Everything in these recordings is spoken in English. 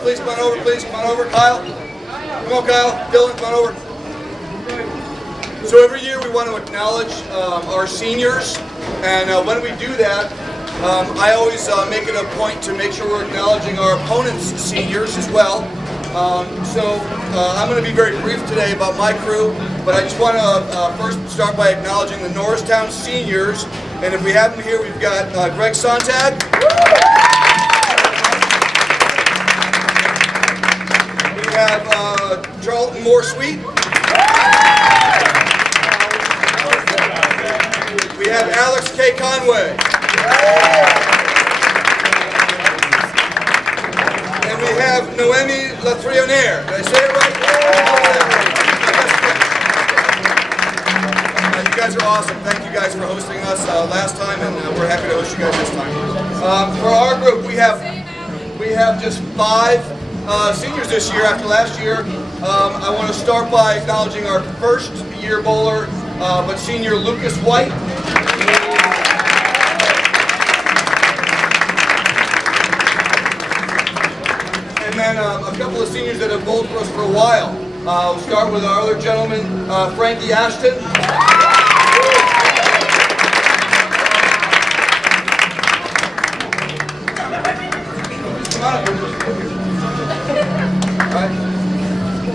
please come on over, please come on over. Kyle, come on, Kyle. Dylan, come on over. So every year we want to acknowledge our seniors, and when we do that, I always make it a point to make sure we're acknowledging our opponents' seniors as well. I'm going to be very brief today about my crew, but I just want to first start by acknowledging the Norristown seniors. And if we have them here, we've got Greg Sontag. We have Charlton Moore-Sweet. We have Alex K. Conway. And we have Noemi Latrionaire. Did I say it right? You guys are awesome. Thank you guys for hosting us last time, and we're happy to host you guys this time. For our group, we have just 5 seniors this year after last year. I want to start by acknowledging our first year bowler, but senior Lucas White. And then a couple of seniors that have bowled for us for a while. We'll start with our other gentleman, Frankie Ashton. Right.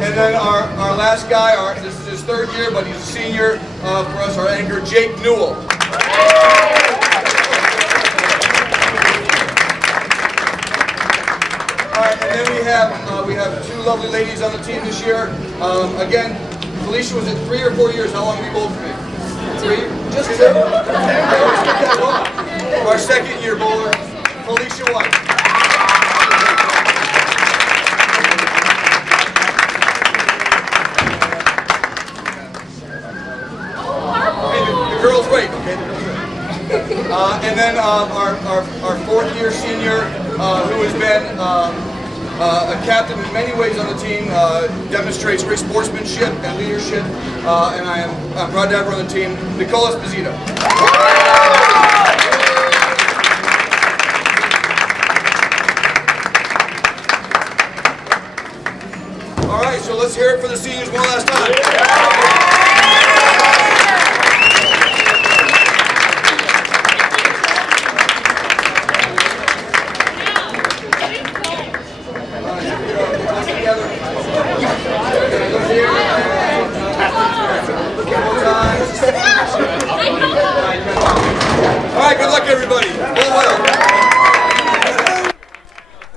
And then our last guy, this is his 3rd year, but he's a senior for us, our anchor, Jake Newell. Alright, and then we have 2 lovely ladies on the team this year. Again, Felicia, was it 3 or 4 years? How long have you bowled for me? 3? Just 2. Our 2nd year bowler, Felicia White. Girls rate, okay? And then our 4th year senior, who has been a captain in many ways on the team, demonstrates great sportsmanship and leadership, and I'm proud to have her on the team, Nicole Esposito. All right, so let's hear it for the seniors one last time.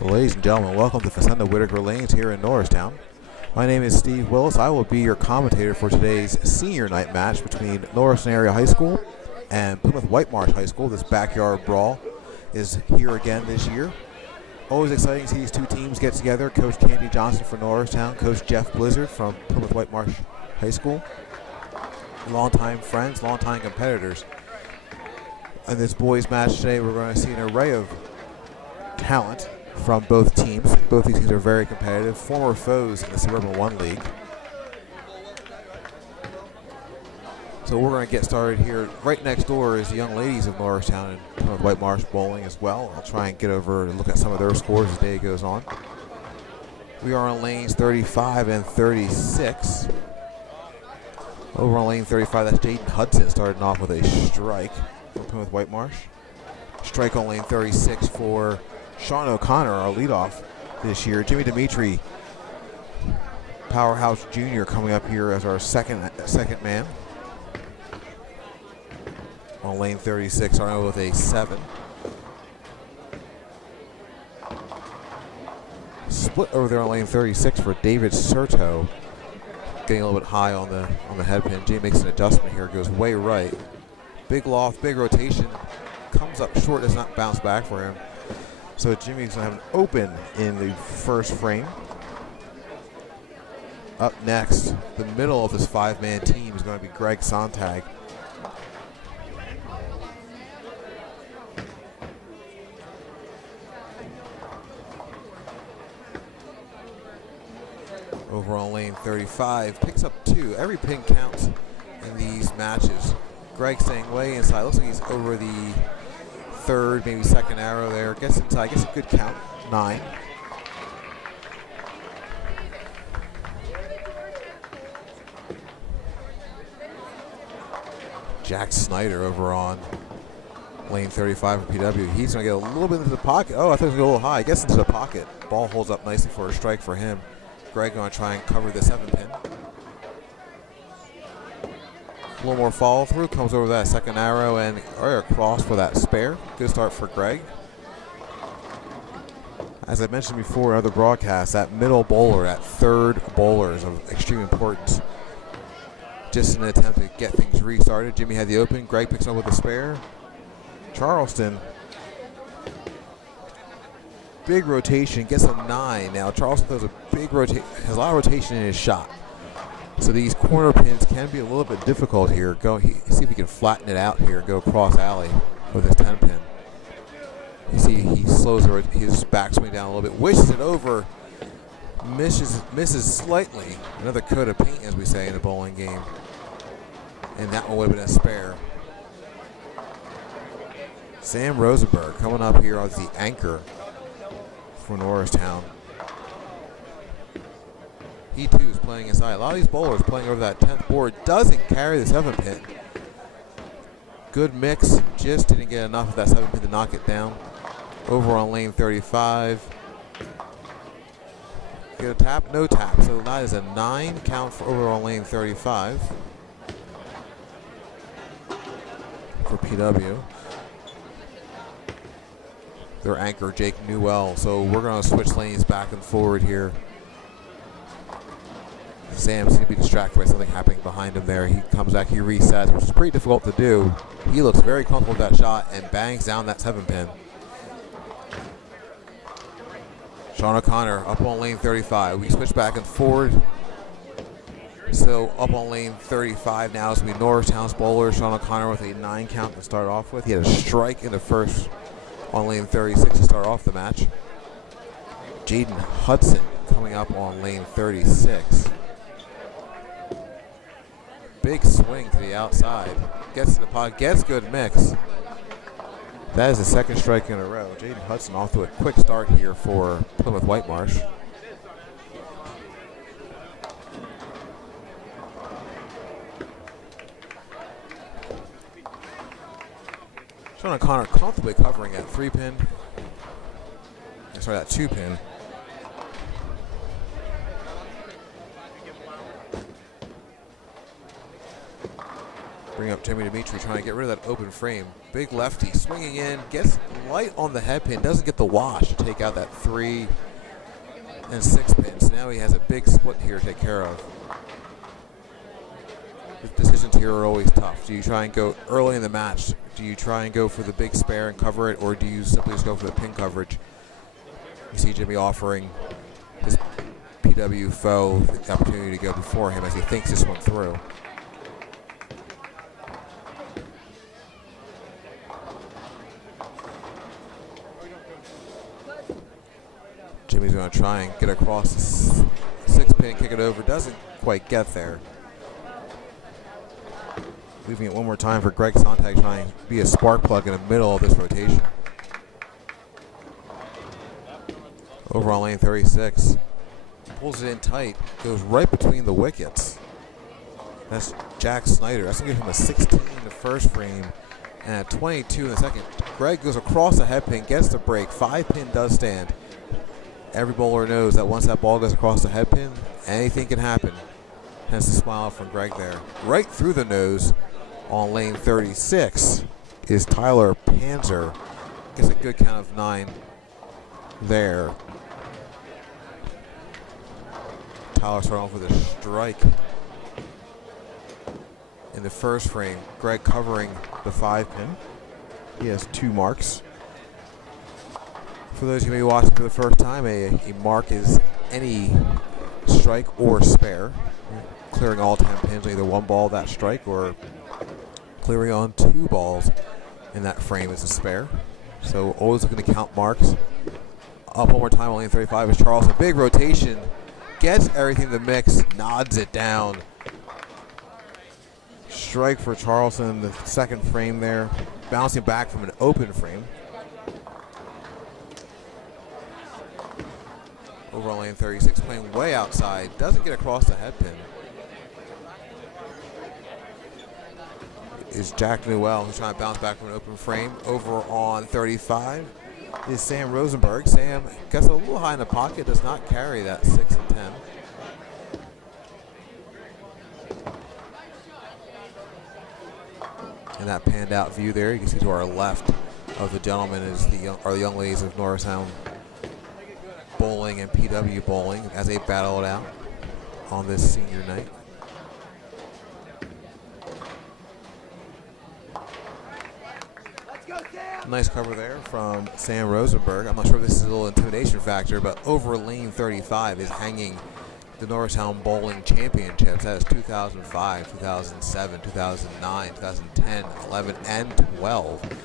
Ladies and gentlemen, welcome to Facenda Whitaker Lanes here in Norristown. My name is Steve Willis. I will be your commentator for today's senior night match between Norristown Area High School and Plymouth Whitemarsh High School. This backyard brawl is here again this year. Always exciting to see these 2 teams get together. Coach Candy Johnson for Norristown, Coach Jeff Blizzard from Plymouth Whitemarsh High School. Longtime friends, longtime competitors. In this boys match today, we're going to see an array of talent from both teams. Both these teams are very competitive, former foes in the Suburban 1 League. So we're going to get started here. Right next door is the young ladies of Norristown and Plymouth Whitemarsh bowling as well. I'll try and get over and look at some of their scores as the day goes on. We are on lanes 35 and 36. Over on lane 35, that's Jaden Hudson starting off with a strike for Plymouth Whitemarsh. Strike on lane 36 for Sean O'Connor, our leadoff this year. Jimmy Dimitri, Powerhouse Jr., coming up here as our second man. On lane 36, starting out with a 7. Split over there on lane 36 for David Serto. Getting a little bit high on the head pin. Jimmy makes an adjustment here, goes way right. Big loft, big rotation. Comes up short, does not bounce back for him. So Jimmy's going to have an open in the first frame. Up next, the middle of this 5-man team is going to be Greg Sontag. Over on lane 35, picks up 2. Every pin counts in these matches. Greg staying way inside. Looks like he's over the 3rd, maybe 2nd arrow there. Gets inside, gets a good count, 9. Jack Snyder over on lane 35 for PW. He's going to get a little bit into the pocket. Oh, I thought it was going to go a little high. Gets into the pocket. Ball holds up nicely for a strike for him. Greg going to try and cover the 7-pin. A little more follow through. Comes over that second arrow and across for that spare. Good start for Greg. As I mentioned before in other broadcasts, that middle bowler, that third bowler is of extreme importance. Just in an attempt to get things restarted. Jimmy had the open. Greg picks up with the spare. Charleston, big rotation, gets a 9. Now Charleston throws a big rotation, has a lot of rotation in his shot. So these corner pins can be a little bit difficult here. See if he can flatten it out here, go cross alley with his 10-pin. You see he slows his backswing down a little bit, wishes it over, misses slightly. Another coat of paint, as we say in a bowling game. And that one would have been a spare. Sam Rosenberg coming up here as the anchor for Norristown. He too is playing inside. A lot of these bowlers playing over that 10th board. Doesn't carry the 7-pin. Good mix. Just didn't get enough of that 7-pin to knock it down. Over on lane 35. Get a tap? No tap. So that is a 9 count for over on lane 35 for PW. Their anchor, Jake Newell. So we're going to switch lanes back and forward here. Sam seems to be distracted by something happening behind him there. He comes back, he resets, which is pretty difficult to do. He looks very comfortable with that shot and bangs down that 7-pin. Sean O'Connor up on lane 35. We switch back and forward. So up on lane 35 now is going to be Norristown's bowler. Sean O'Connor with a 9 count to start off with. He had a strike in the first on lane 36 to start off the match. Jaden Hudson coming up on lane 36. Big swing to the outside. Gets in the pot, gets good mix. That is the second strike in a row. Jaden Hudson off to a quick start here for Plymouth Whitemarsh. Sean O'Connor comfortably covering that 3-pin. Sorry, that 2-pin. Bring up Jimmy Dimitri trying to get rid of that open frame. Big lefty swinging in, gets light on the head pin, doesn't get the wash to take out that 3 and 6 pins. Now he has a big split here to take care of. The decisions here are always tough. Do you try and go early in the match? Do you try and go for the big spare and cover it, or do you simply just go for the pin coverage? You see Jimmy offering his PW foe the opportunity to go before him as he thinks this one through. Jimmy's going to try and get across the 6-pin, kick it over. Doesn't quite get there. Leaving it one more time for Greg Sontag trying to be a spark plug in the middle of this rotation. Over on lane 36. Pulls it in tight. Goes right between the wickets. That's Jack Snyder. That's going to give him a 16 in the first frame and a 22 in the second. Greg goes across the head pin, gets the break. 5-pin does stand. Every bowler knows that once that ball goes across the head pin, anything can happen. Hence the smile from Greg there. Right through the nose on lane 36 is Tyler Panzer. Gets a good count of 9 there. Tyler starting off with a strike in the first frame. Greg covering the 5-pin. He has 2 marks. For those who may be watching for the first time, a mark is any strike or spare. Clearing all 10 pins, either one ball that strike or clearing on 2 balls in that frame is a spare. So always looking to count marks. Up one more time on lane 35 is Charleston. Big rotation, gets everything in the mix, nods it down. Strike for Charleston in the second frame there, bouncing back from an open frame. Over on lane 36, playing way outside, doesn't get across the head pin. is Jack Newell, who's trying to bounce back from an open frame. Over on 35 is Sam Rosenberg. Sam gets a little high in the pocket, does not carry that 6 and 10. In that panned out view there, you can see to our left of the gentleman is the young ladies of Norristown Bowling and PW Bowling as they battle it out on this senior night. Nice cover there from Sam Rosenberg. I'm not sure if this is a little intimidation factor, but over lane 35 is hanging the Norristown Bowling Championships. That is 2005, 2007, 2009, 2010, 11, and 12.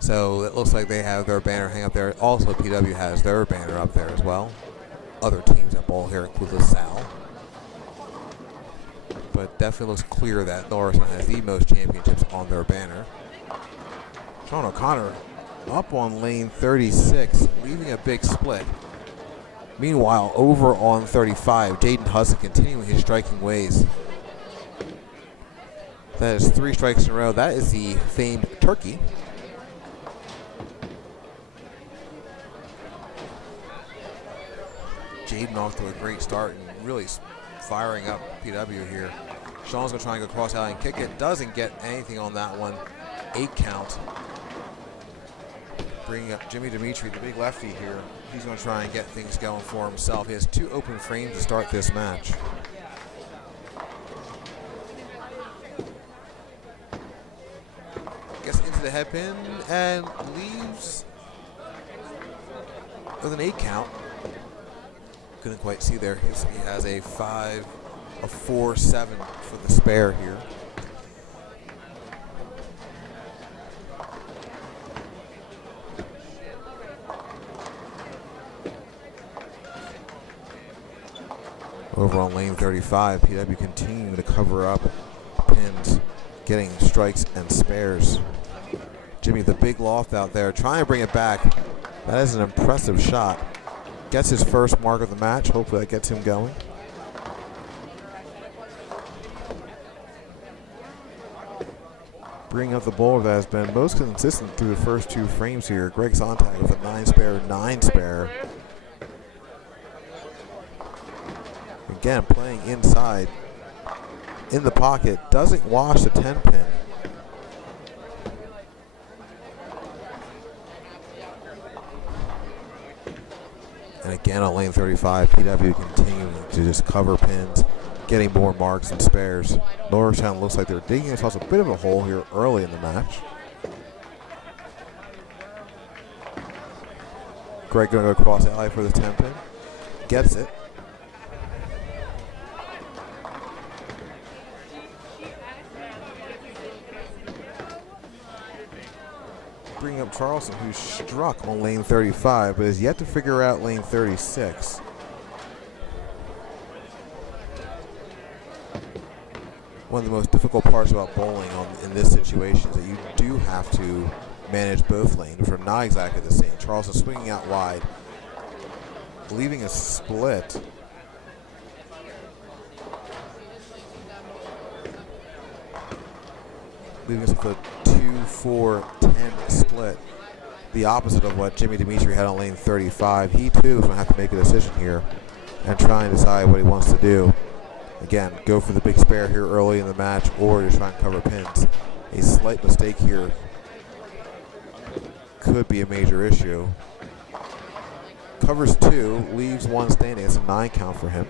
So it looks like they have their banner hang up there. Also, PW has their banner up there as well. Other teams that bowl here include LaSalle. But definitely looks clear that Norristown has the most championships on their banner. Sean O'Connor up on lane 36, leaving a big split. Meanwhile, over on 35, Jaden Hudson continuing his striking ways. That is 3 strikes in a row. That is the famed turkey. Jaden off to a great start and really firing up PW here. Sean's going to try and go cross alley and kick it. Doesn't get anything on that one. 8 count. Bringing up Jimmy Dimitri, the big lefty here. He's going to try and get things going for himself. He has 2 open frames to start this match. Gets into the head pin and leaves with an 8 count. Couldn't quite see there. He has a 5, a 4, 7 for the spare here. Over on lane 35, PW continuing to cover up pins, getting strikes and spares. Jimmy, the big loft out there, trying to bring it back. That is an impressive shot. Gets his first mark of the match. Hopefully that gets him going. Bringing up the bowler that has been most consistent through the first 2 frames here. Greg Sontag with a 9 spare, 9 spare. Again, playing inside, in the pocket, doesn't wash the 10 pin. And again on lane 35, PW continuing to just cover pins, getting more marks and spares. Norristown looks like they're digging themselves a bit of a hole here early in the match. Greg going to go cross alley for the 10 pin. Gets it. Bringing up Charleston, who struck on lane 35, but has yet to figure out lane 36. One of the most difficult parts about bowling in this situation is that you do have to manage both lanes, which are not exactly the same. Charleston swinging out wide, leaving a split. Leaving us with a 2-4-10 split. The opposite of what Jimmy Dimitri had on lane 35. He too is going to have to make a decision here and try and decide what he wants to do. Again, go for the big spare here early in the match or to try and cover pins. A slight mistake here could be a major issue. Covers 2, leaves 1 standing. It's a 9 count for him.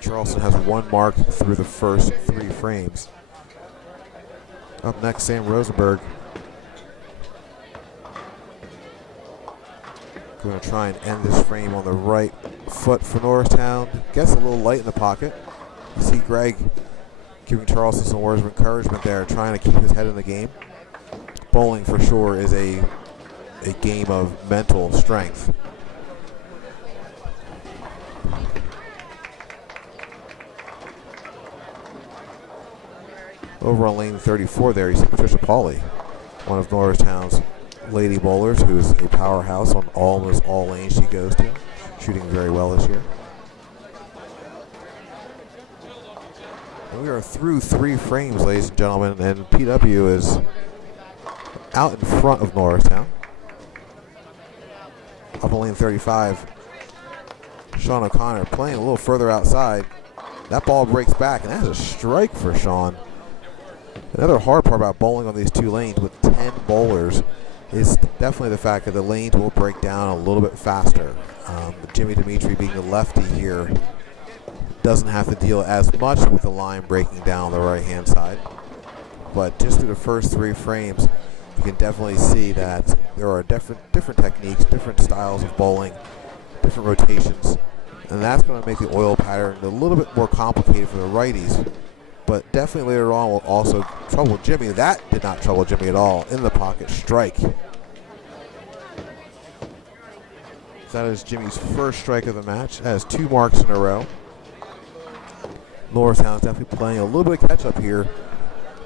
Charleston has 1 mark through the first 3 frames. Up next, Sam Rosenberg. Going to try and end this frame on the right foot for Norristown. Gets a little light in the pocket. You see Greg giving Charleston some words of encouragement there, trying to keep his head in the game. Bowling for sure is a game of mental strength. Over on lane 34 there, you see Patricia Pauley, one of Norristown's lady bowlers, who is a powerhouse on almost all lanes she goes to, shooting very well this year. We are through 3 frames, ladies and gentlemen, and PW is out in front of Norristown. Up on lane 35. Sean O'Connor playing a little further outside. That ball breaks back, and that's a strike for Sean. Another hard part about bowling on these 2 lanes with 10 bowlers is definitely the fact that the lanes will break down a little bit faster. Jimmy Dimitri, being the lefty here, doesn't have to deal as much with the line breaking down on the right-hand side. But just through the first 3 frames, you can definitely see that there are different techniques, different styles of bowling, different rotations, and that's going to make the oil pattern a little bit more complicated for the righties. But definitely later on will also trouble Jimmy. That did not trouble Jimmy at all. In the pocket, strike. That is Jimmy's first strike of the match. That has 2 marks in a row. Norristown is definitely playing a little bit of catch up here.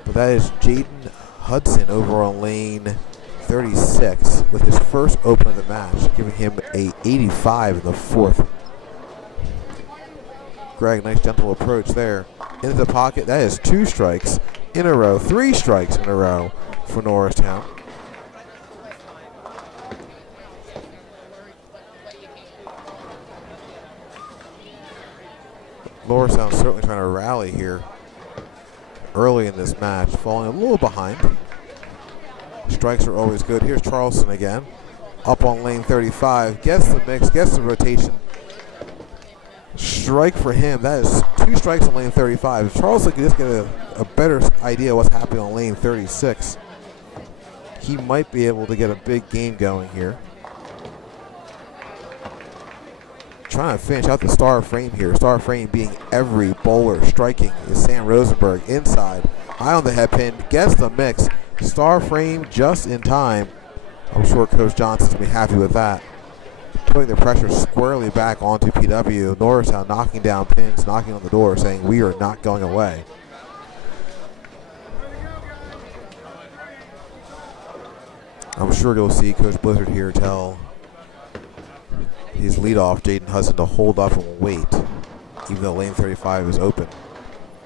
But that is Jaden Hudson over on lane 36 with his first open of the match, giving him a 85 in the 4th. Greg, nice gentle approach there. Into the pocket. That is 2 strikes in a row, 3 strikes in a row for Norristown. Norristown certainly trying to rally here early in this match, falling a little behind. Strikes are always good. Here's Charleston again, up on lane 35, gets the mix, gets the rotation. Strike for him. That is 2 strikes on lane 35. If Charleston could just get a better idea of what's happening on lane 36, he might be able to get a big game going here. Trying to finish out the star frame here. Star frame being every bowler striking is Sam Rosenberg inside. High on the head pin, gets the mix. Star frame just in time. I'm sure Coach Johnson's going to be happy with that. Putting the pressure squarely back onto PW. Norristown knocking down pins, knocking on the door, saying we are not going away. I'm sure you'll see Coach Blizzard here tell his leadoff, Jaden Hudson, to hold up and wait, even though lane 35 is open.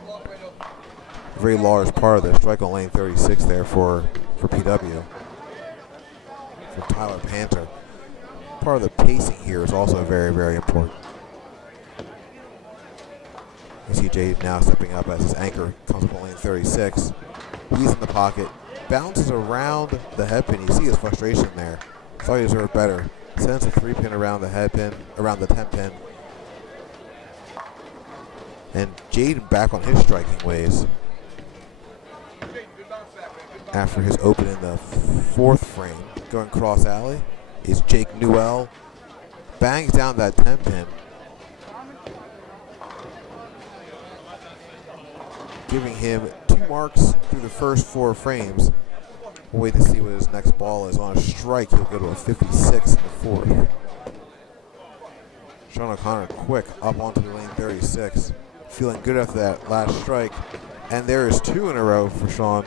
A very large part of the strike on lane 36 there for PW. For Tyler Panther. Part of the pacing here is also very, very important. You see Jaden now stepping up as his anchor comes up on lane 36. He's in the pocket, bounces around the head pin. You see his frustration there. Thought he deserved better. Sends a 3-pin around the head pin, around the 10-pin. And Jaden back on his striking ways after his open in the 4th frame. Going cross alley is Jake Newell. Bangs down that 10-pin. Giving him 2 marks through the first 4 frames. We'll wait to see what his next ball is. On a strike, he'll go to a 56 in the 4th. Sean O'Connor quick up onto the lane 36. Feeling good after that last strike. And there is 2 in a row for Sean.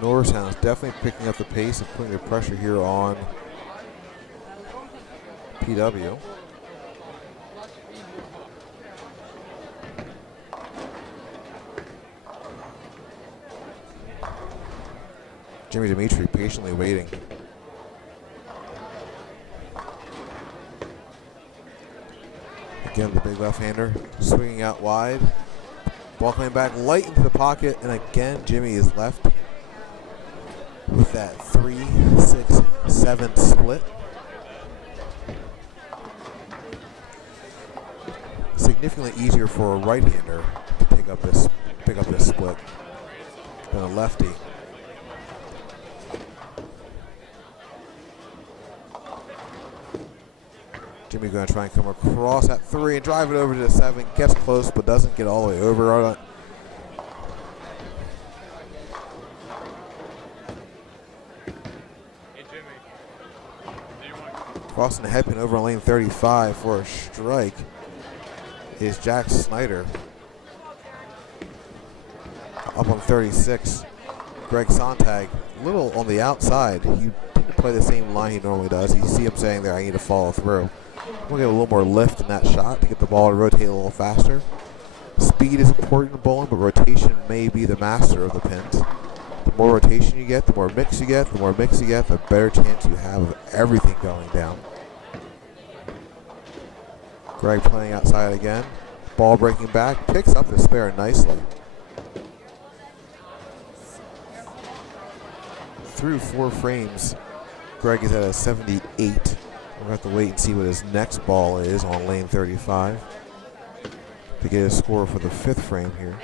Norristown is definitely picking up the pace and putting the pressure here on PW. Jimmy Dimitri patiently waiting. Again, the big left-hander swinging out wide. Ball coming back light into the pocket, and again, Jimmy is left with that 3-6-7 split. Significantly easier for a right-hander to pick up this split than a lefty. Jimmy going to try and come across at 3 and drive it over to the 7. Gets close, but doesn't get all the way over on it. Crossing the head pin over on lane 35 for a strike is Jack Snyder. Up on 36, Greg Sontag, a little on the outside. He didn't play the same line he normally does. You see him saying there, I need to follow through. We'll get a little more lift in that shot to get the ball to rotate a little faster. Speed is important in bowling, but rotation may be the master of the pins. The more rotation you get, the more mix you get. The more mix you get, the better chance you have of everything going down. Greg playing outside again. Ball breaking back, picks up the spare nicely. Through 4 frames, Greg is at a 78. We're going to have to wait and see what his next ball is on lane 35 to get a score for the 5th frame here.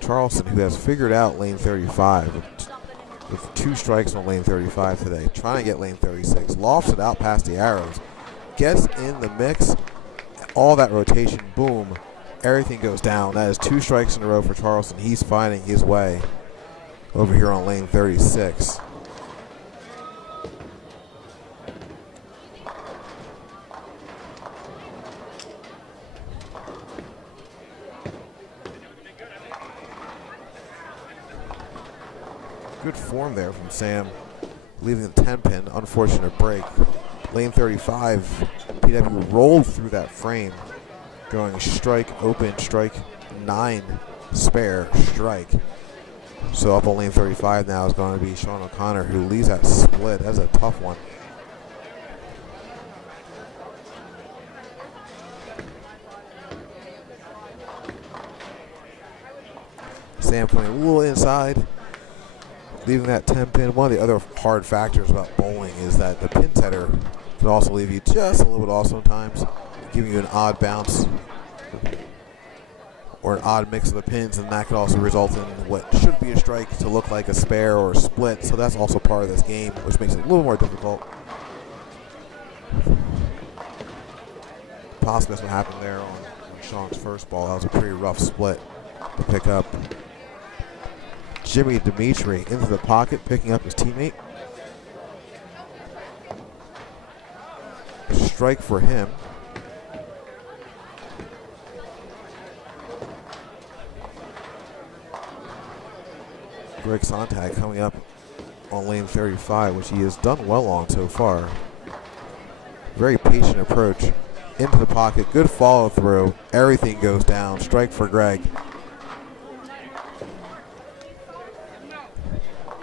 Charleston, who has figured out lane 35 with 2 strikes on lane 35 today, trying to get lane 36, lofts it out past the arrows, gets in the mix, all that rotation, boom, everything goes down. That is 2 strikes in a row for Charleston. He's finding his way over here on lane 36. Good form there from Sam, leaving the 10 pin. Unfortunate break. Lane 35, PW rolled through that frame, going strike, open, strike, 9, spare, strike. So up on lane 35 now is going to be Sean O'Connor, who leaves that split. That's a tough one. Sam putting a little inside, leaving that 10 pin. One of the other hard factors about bowling is that the pin setter can also leave you just a little bit off sometimes, giving you an odd bounce or an odd mix of the pins, and that could also result in what should be a strike to look like a spare or a split. So that's also part of this game, which makes it a little more difficult. Possibly that's what happened there on Sean's first ball. That was a pretty rough split to pick up. Jimmy Dimitri into the pocket, picking up his teammate. Strike for him. Greg Sontag coming up on lane 35, which he has done well on so far. Very patient approach. Into the pocket, good follow through. Everything goes down. Strike for Greg.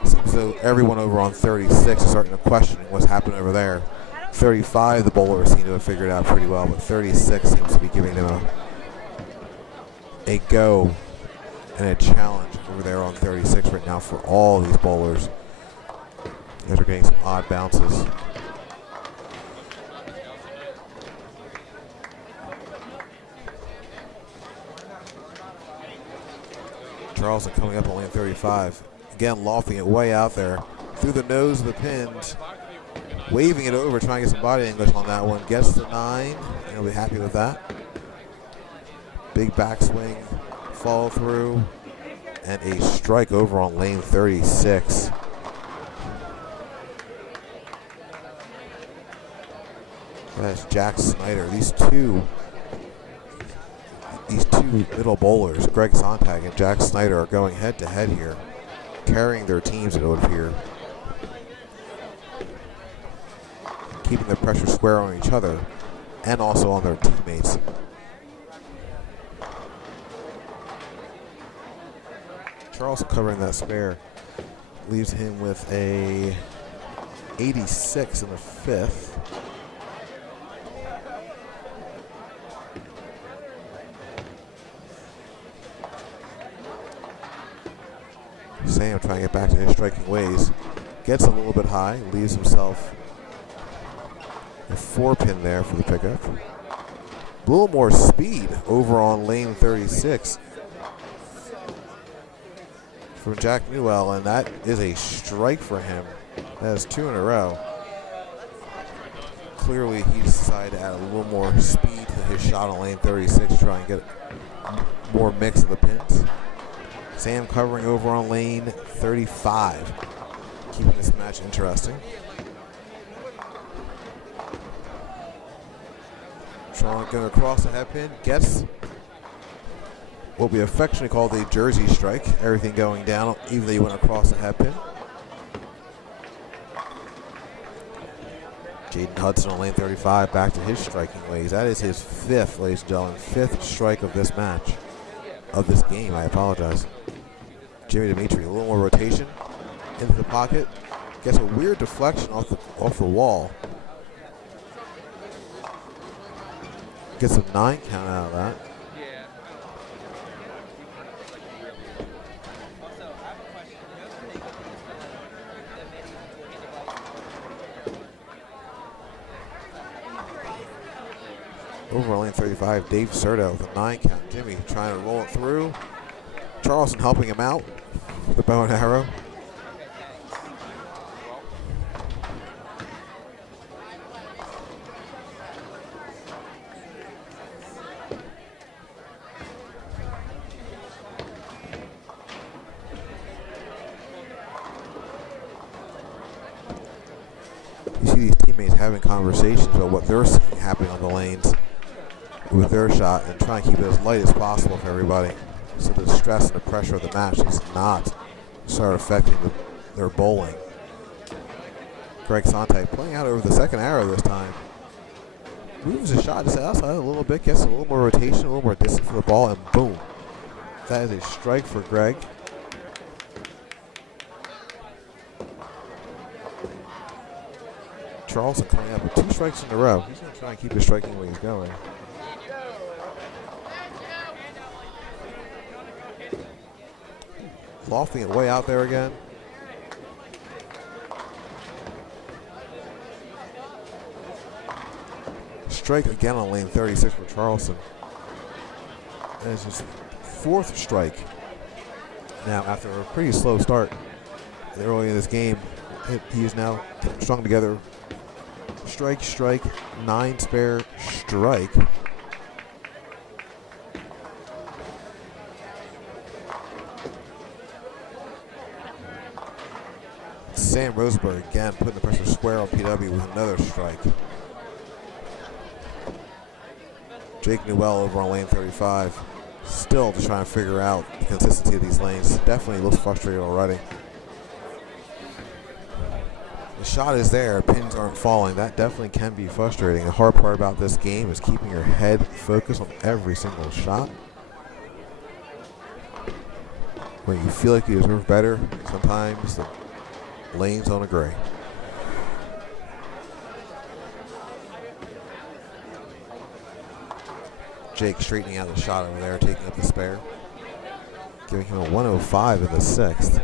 Seems though everyone over on 36 is starting to question what's happening over there. 35, the bowlers seem to have figured out pretty well, but 36 seems to be giving them a go and a challenge over there on 36 right now for all these bowlers. You guys are getting some odd bounces. Charleston coming up on lane 35. Again, lofting it way out there through the nose of the pins, waving it over, trying to get some body English on that one. Gets the 9, and he'll be happy with that. Big backswing, follow through, and a strike over on lane 36. That's Jack Snyder. These two middle bowlers, Greg Sontag and Jack Snyder, are going head to head here, carrying their teams, it would appear. Keeping the pressure square on each other and also on their teammates. Charles covering that spare leaves him with a 86 in the 5th. Sam trying to get back to his striking ways. Gets a little bit high, leaves himself a 4 pin there for the pickup. A little more speed over on lane 36 from Jack Newell, and that is a strike for him. That is 2 in a row. Clearly he decided to add a little more speed to his shot on lane 36, try and get more mix of the pins. Sam covering over on lane 35, keeping this match interesting. Sean going across the head pin, gets what we affectionately call the Jersey strike. Everything going down, even though he went across the head pin. Jaden Hudson on lane 35 back to his striking ways. That is his fifth, ladies and gentlemen, fifth strike of this match. Of this game, I apologize. Jimmy Dimitri, a little more rotation into the pocket. Gets a weird deflection off the wall. Gets a 9 count out of that. Over lane 35, Dave Serta with a 9 count. Jimmy trying to roll it through. Charleston helping him out with the bow and arrow. You see these teammates having conversations about what they're seeing happening on the lanes with their shot and trying to keep it as light as possible for everybody, so the stress and the pressure of the match does not start affecting their bowling. Greg Sante playing out over the second arrow this time. Moves the shot to the outside a little bit, gets a little more rotation, a little more distance for the ball, and boom. That is a strike for Greg. Charleston coming up with 2 strikes in a row. He's going to try and keep his striking ways going. Lofting it way out there again. Strike again on lane 36 for Charleston. That is his 4th strike. Now, after a pretty slow start early in this game, he is now strung together. Strike, strike, 9 spare, strike. Sam Rosenberg again putting the pressure square on PW with another strike. Jake Newell over on lane 35. Still just trying to figure out the consistency of these lanes. Definitely looks frustrated already. The shot is there, pins aren't falling. That definitely can be frustrating. The hard part about this game is keeping your head focused on every single shot. When you feel like you deserve better, sometimes the lane's on a gray. Jake straightening out the shot over there, taking up the spare. Giving him a 105 in the 6th.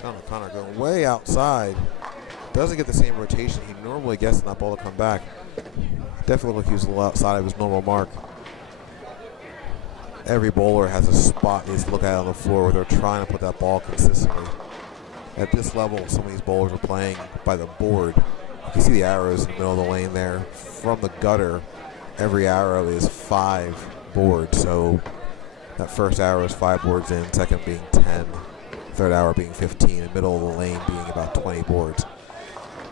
Sean O'Connor going way outside. Doesn't get the same rotation he normally gets in that ball to come back. Definitely looked like he was a little outside of his normal mark. Every bowler has a spot they look at on the floor where they're trying to put that ball consistently. At this level, some of these bowlers are playing by the board. You can see the arrows in the middle of the lane there. From the gutter, every arrow is 5 boards. So that first arrow is 5 boards in, second being 10, third arrow being 15, and middle of the lane being about 20 boards.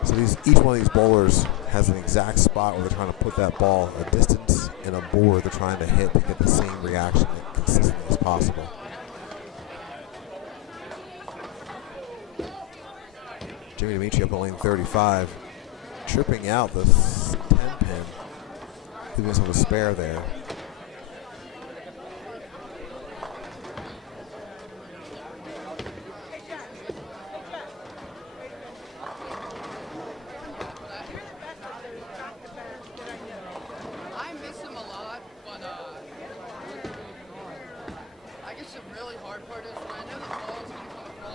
So each one of these bowlers has an exact spot where they're trying to put that ball a distance in a board they're trying to hit to get the same reaction consistently as possible. Jimmy Dimitri up on lane 35, tripping out the 10 pin, leaving us with a spare there.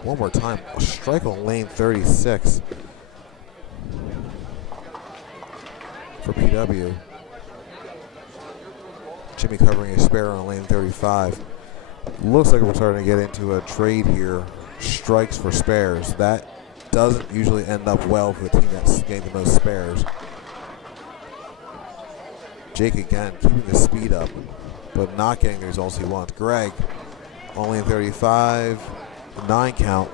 One more time, a strike on lane 36 for PW. Jimmy covering a spare on lane 35. Looks like we're starting to get into a trade here. Strikes for spares. That doesn't usually end up well for the team that's getting the most spares. Jake again keeping the speed up, but not getting the results he wants. Greg on lane 35. 9 count.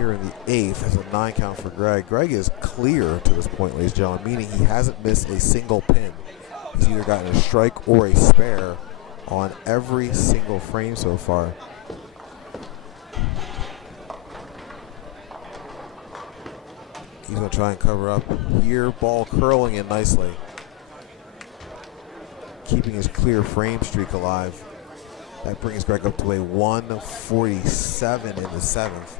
here in the 8th. That's a 9 count for Greg. Greg is clear to this point, ladies and gentlemen, meaning he hasn't missed a single pin. He's either gotten a strike or a spare on every single frame so far. He's going to try and cover up here. Ball curling in nicely, keeping his clear frame streak alive. That brings Greg up to a 147 in the 7th.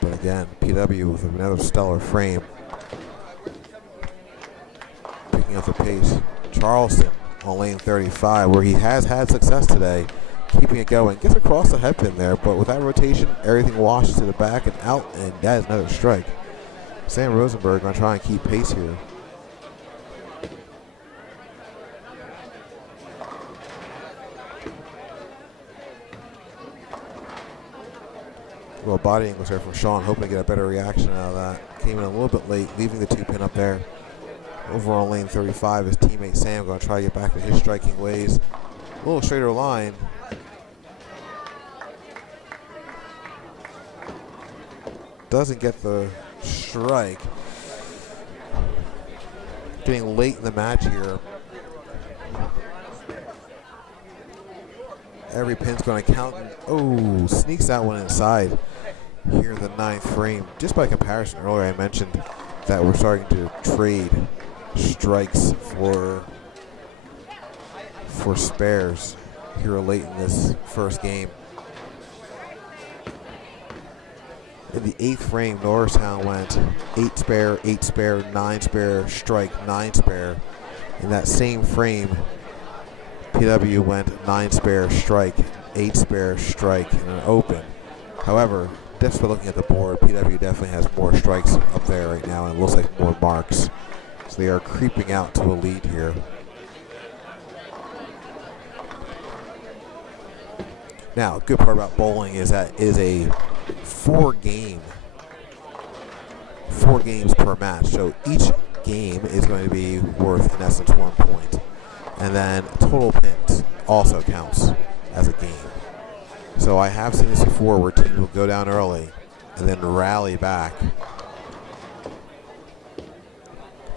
But again, PW with another stellar frame. Picking up the pace. Charleston on lane 35, where he has had success today, keeping it going. Gets across the head pin there, but with that rotation, everything washes to the back and out, and that is another strike. Sam Rosenberg going to try and keep pace here. A little body English there from Sean, hoping to get a better reaction out of that. Came in a little bit late, leaving the 2 pin up there. Over on lane 35, his teammate Sam going to try to get back to his striking ways. A little straighter line. Doesn't get the strike. Getting late in the match here. Every pin's going to count. Oh, sneaks that one inside here in the 9th frame. Just by comparison, earlier I mentioned that we're starting to trade strikes for spares here late in this first game. In the 8th frame, Norristown went 8 spare, 8 spare, 9 spare, strike, 9 spare. In that same frame, PW went 9 spare, strike, 8 spare, strike, and an open. However, just by looking at the board, PW definitely has more strikes up there right now, and it looks like more marks. So they are creeping out to a lead here. Now, a good part about bowling is that it is a 4 games per match. So each game is going to be worth, in essence, 1 point. And then total pins also counts as a game. So I have seen this before where teams will go down early and then rally back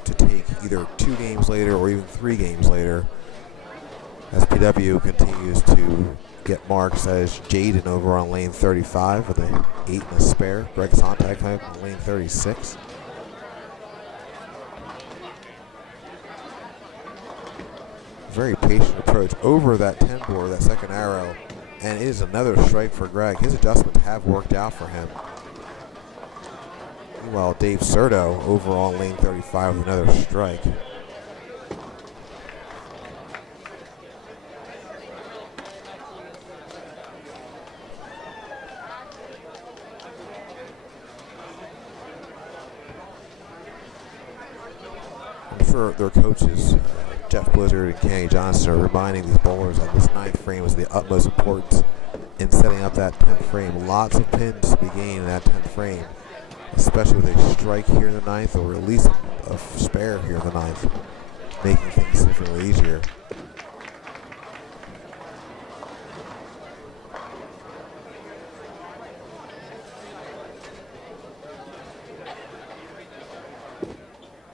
to take either 2 games later or even 3 games later, as PW continues to get marks as Jaden over on lane 35 with an 8 and a spare. Greg Sontag on lane 36. Very patient approach over that 10 board, that second arrow, and it is another strike for Greg. His adjustments have worked out for him. Meanwhile, Dave Serto over on lane 35 with another strike. I'm sure their coaches, Jeff Blizzard and Kenny Johnson, are reminding these bowlers that this 9th frame is the utmost importance in setting up that 10th frame. Lots of pins to be gained in that 10th frame, especially with a strike here in the 9th or at least a spare here in the 9th, making things significantly easier.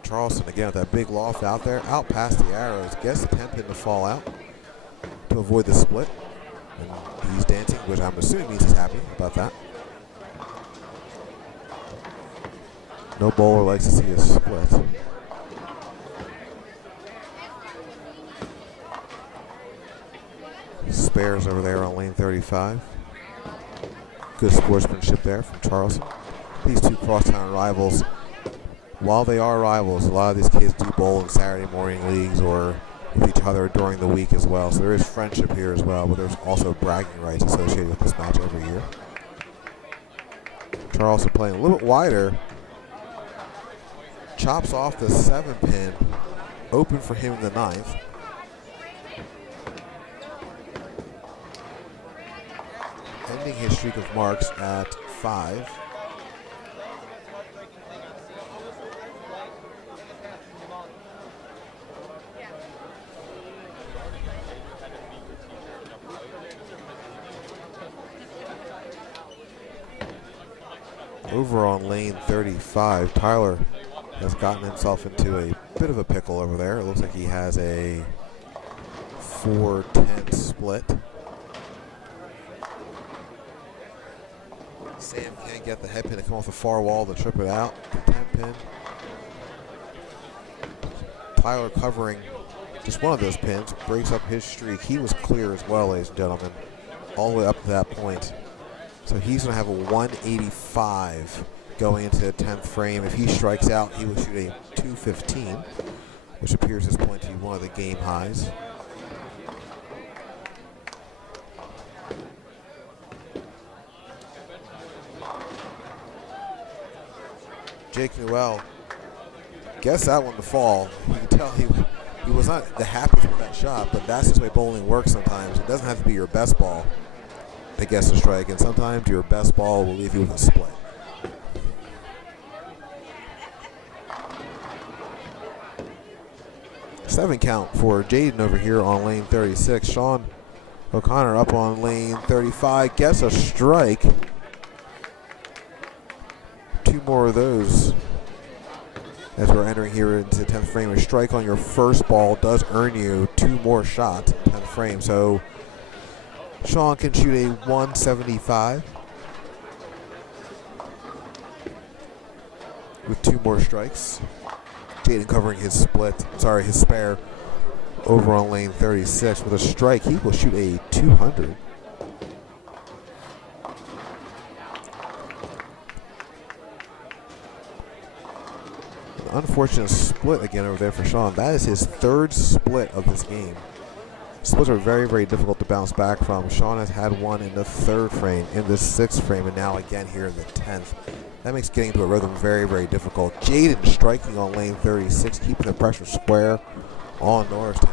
Charleston again with that big loft out there, out past the arrows, gets the 10 pin to fall out to avoid the split. And he's dancing, which I'm assuming means he's happy about that. No bowler likes to see a split. Spares over there on lane 35. Good sportsmanship there from Charleston. These two crosstown rivals, while they are rivals, a lot of these kids do bowl in Saturday morning leagues or with each other during the week as well. So there is friendship here as well, but there's also bragging rights associated with this match every year. Charleston playing a little bit wider. Chops off the 7 pin, open for him in the 9th. Ending his streak of marks at 5. Over on lane 35, Tyler has gotten himself into a bit of a pickle over there. It looks like he has a 4-10 split. Sam can't get the head pin to come off the far wall to trip it out. 10 pin. Tyler covering just one of those pins, breaks up his streak. He was clear as well, ladies and gentlemen, all the way up to that point. So he's going to have a 185 going into the 10th frame. If he strikes out, he will shoot a 215, which appears at this point to be one of the game highs. Jake Newell gets that one to fall. You can tell he was not the happiest with that shot, but that's just the way bowling works sometimes. It doesn't have to be your best ball that gets a strike, and sometimes your best ball will leave you with a split. Seven count for Jaden over here on lane 36. Sean O'Connor up on lane 35, gets a strike. Two more of those as we're entering here into the 10th frame. A strike on your first ball does earn you two more shots, 10th frame. So Sean can shoot a 175 with two more strikes. Jaden covering his spare over on lane 36. With a strike, he will shoot a 200. Unfortunate split again over there for Sean. That is his third split of this game. Splits are very, very difficult to bounce back from. Sean has had one in the 3rd frame, in the 6th frame, and now again here in the 10th. That makes getting to a rhythm very, very difficult. Jaden striking on lane 36, keeping the pressure square on Norristown.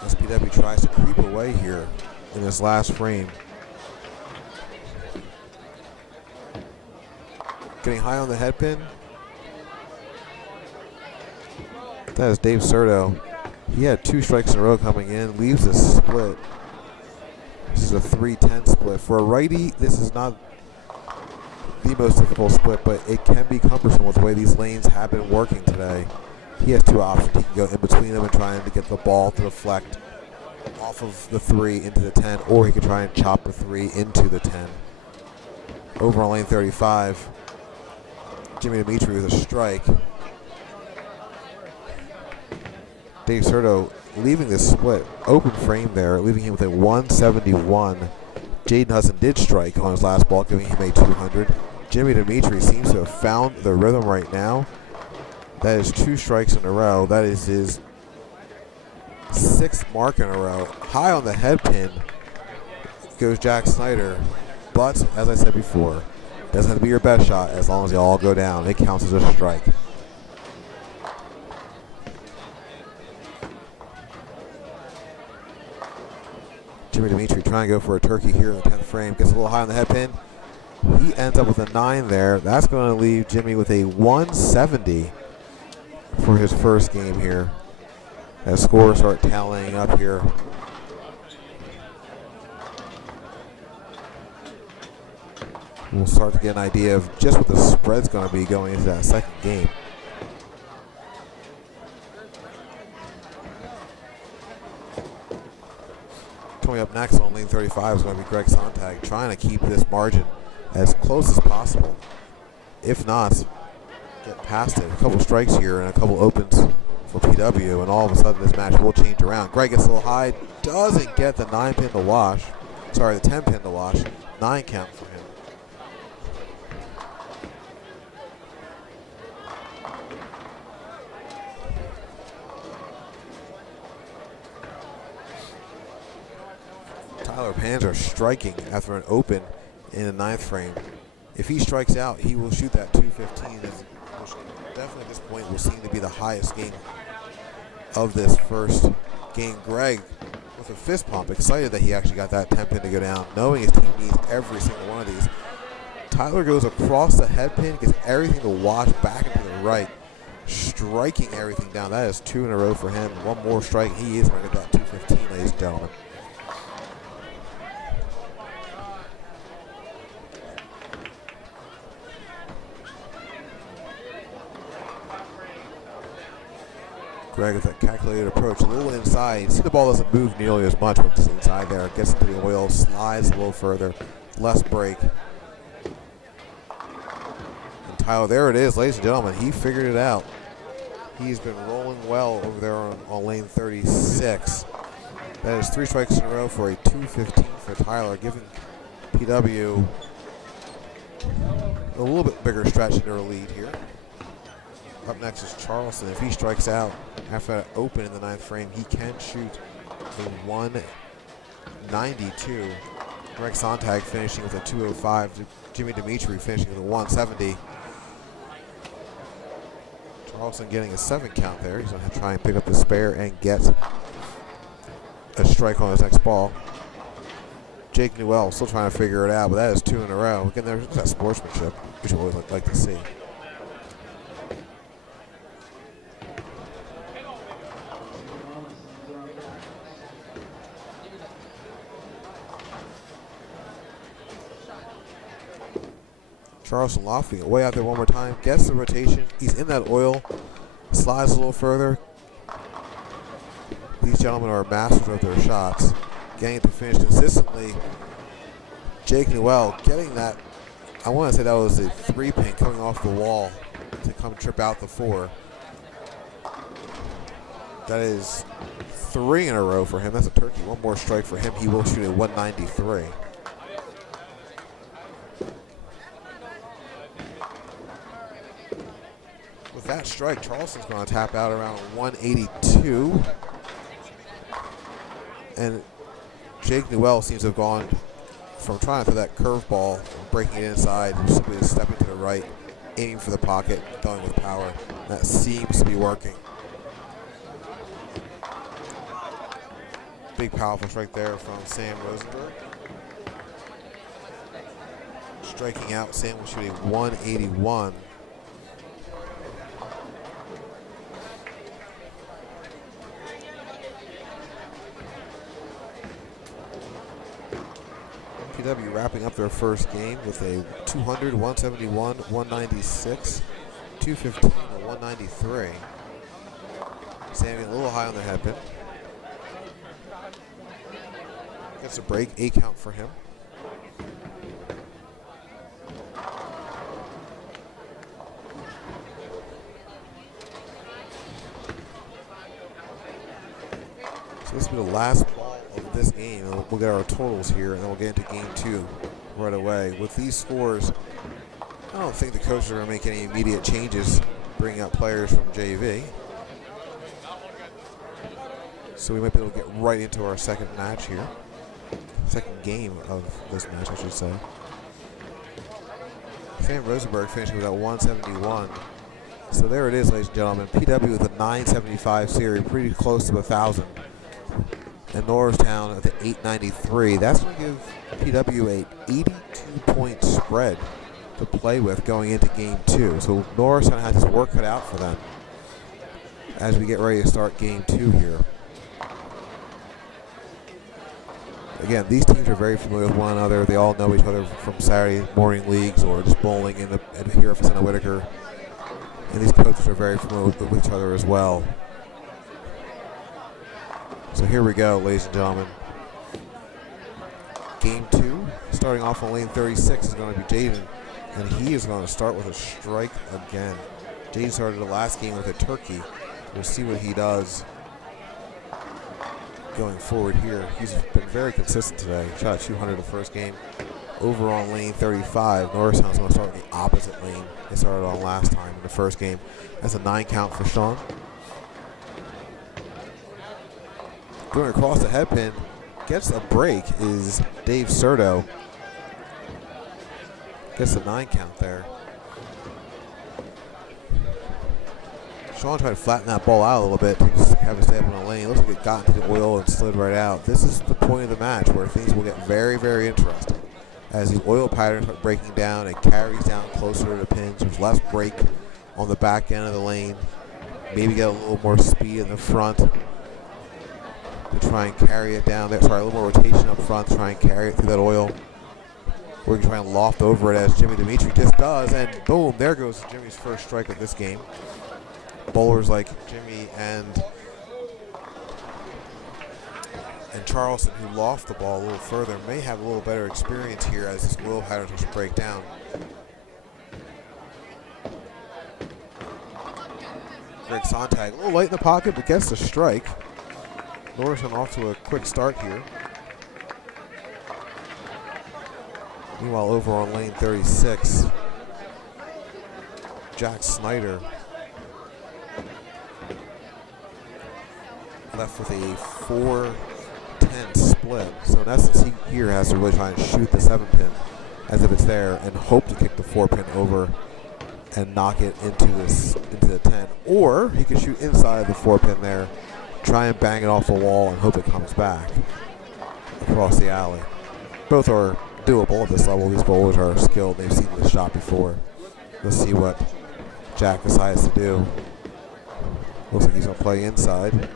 SPW tries to creep away here in this last frame. Getting high on the head pin. That is Dave Serto. He had 2 strikes in a row coming in, leaves a split. This is a 3-10 split. For a righty, this is not the most difficult split, but it can be cumbersome with the way these lanes have been working today. He has 2 options. He can go in between them and trying to get the ball to deflect off of the 3 into the 10, or he can try and chop the 3 into the 10. Over on lane 35, Jimmy Dimitri with a strike. Dave Serto leaving this split open frame there, leaving him with a 171. Jaden Hudson did strike on his last ball, giving him a 200. Jimmy Dimitri seems to have found the rhythm right now. That is 2 strikes in a row. That is his 6th mark in a row. High on the head pin goes Jack Snyder. But, as I said before, it doesn't have to be your best shot as long as they all go down. It counts as a strike. Jimmy Dimitri trying to go for a turkey here in the 10th frame. Gets a little high on the head pin. He ends up with a 9 there. That's going to leave Jimmy with a 170 for his first game here, as scores start tallying up here. We'll start to get an idea of just what the spread's going to be going into that second game. Coming up next on lane 35 is going to be Greg Sontag, trying to keep this margin as close as possible. If not, get past it. A couple strikes here and a couple opens for PW, and all of a sudden this match will change around. Greg gets a little high, doesn't get the 9 pin to wash. Sorry, the 10 pin to wash. 9 count for him. Tyler Panzer striking after an open in the 9th frame. If he strikes out, he will shoot that 215. Which definitely at this point will seem to be the highest game of this first game. Greg with a fist pump, excited that he actually got that 10 pin to go down, knowing his team needs every single one of these. Tyler goes across the head pin, gets everything to wash back into the right. striking everything down. That is 2 in a row for him. One more strike, he is going to get that 215, ladies and gentlemen. Greg with that calculated approach, a little inside. See, the ball doesn't move nearly as much when it's inside there. Gets into the oil, slides a little further, less break. And Tyler, there it is, ladies and gentlemen. He figured it out. He's been rolling well over there on lane 36. That is 3 strikes in a row for a 215 for Tyler, giving PW a little bit bigger stretch into a lead here. Up next is Charleston. If he strikes out after that open in the 9th frame, he can shoot a 192. Greg Sontag finishing with a 205. Jimmy Dimitri finishing with a 170. Charleston getting a 7 count there. He's going to try and pick up the spare and get a strike on his next ball. Jake Newell still trying to figure it out, but that is 2 in a row. Again, there's that sportsmanship, which we always like to see. Charleston lofting it way out there one more time. Gets the rotation. He's in that oil. Slides a little further. These gentlemen are masters of their shots. Getting it to finish consistently. Jake Newell getting that. I want to say that was a 3-pin coming off the wall to come trip out the 4. That is 3 in a row for him. That's a turkey. One more strike for him. He will shoot a 193. With that strike, Charleston's going to tap out around 182. And Jake Newell seems to have gone from trying to throw that curveball, breaking it inside, simply stepping to the right, aiming for the pocket, throwing with power. That seems to be working. Big powerful strike there from Sam Rosenberg. Striking out, Sam will shoot a 181. PW wrapping up their first game with a 200, 171, 196, 215, and 193. Sam getting a little high on the headpin. Gets a break, 8 count for him. So this will be the last ball of this game. And we'll get our totals here, and then we'll get into game 2 right away. With these scores, I don't think the coaches are going to make any immediate changes, bringing up players from JV. So we might be able to get right into our second match here. Second game of this match, I should say. Sam Rosenberg finishing with that 171. So there it is, ladies and gentlemen. PW with a 975 series, pretty close to 1,000. And Norristown at the 893. That's going to give PW a 82-point spread to play with going into game 2. So Norristown has his work cut out for them as we get ready to start game 2 here. Again, these teams are very familiar with one another. They all know each other from Saturday morning leagues or just bowling here at Facenda Whitaker. And these coaches are very familiar with each other as well. So here we go, ladies and gentlemen. Game 2, starting off on lane 36, is going to be Jaden, and he is going to start with a strike again. Jaden started the last game with a turkey. We'll see what he does going forward here. He's been very consistent today. Shot 200 the first game. Over on lane 35, Norristown's going to start in the opposite lane they started on last time in the first game. That's a 9 count for Sean. Going across the headpin, gets a break is Dave Serto. Gets the 9 count there. Sean tried to flatten that ball out a little bit to just have it stay up in the lane. It looks like it got into the oil and slid right out. This is the point of the match where things will get very, very interesting. As these oil patterns start breaking down, it carries down closer to the pins. There's less break on the back end of the lane. Maybe get a little more speed in the front to try and carry it down there. Sorry, a little more rotation up front to try and carry it through that oil. We're going to try and loft over it as Jimmy Dimitri just does, and boom, there goes Jimmy's first strike of this game. Bowlers like Jimmy and Charleston, who loft the ball a little further, may have a little better experience here as this oil pattern starts to break down. Greg Sontag, a little light in the pocket, but gets the strike. Norristown off to a quick start here. Meanwhile, over on lane 36, Jack Snyder left with a 4-10 split. So in essence, he here has to really try and shoot the 7-pin as if it's there and hope to kick the 4-pin over and knock it into the 10. Or he could shoot inside the 4-pin there, try and bang it off the wall and hope it comes back across the alley. Both are doable at this level. These bowlers are skilled. They've seen this shot before. Let's see what Jack decides to do. Looks like he's going to play inside.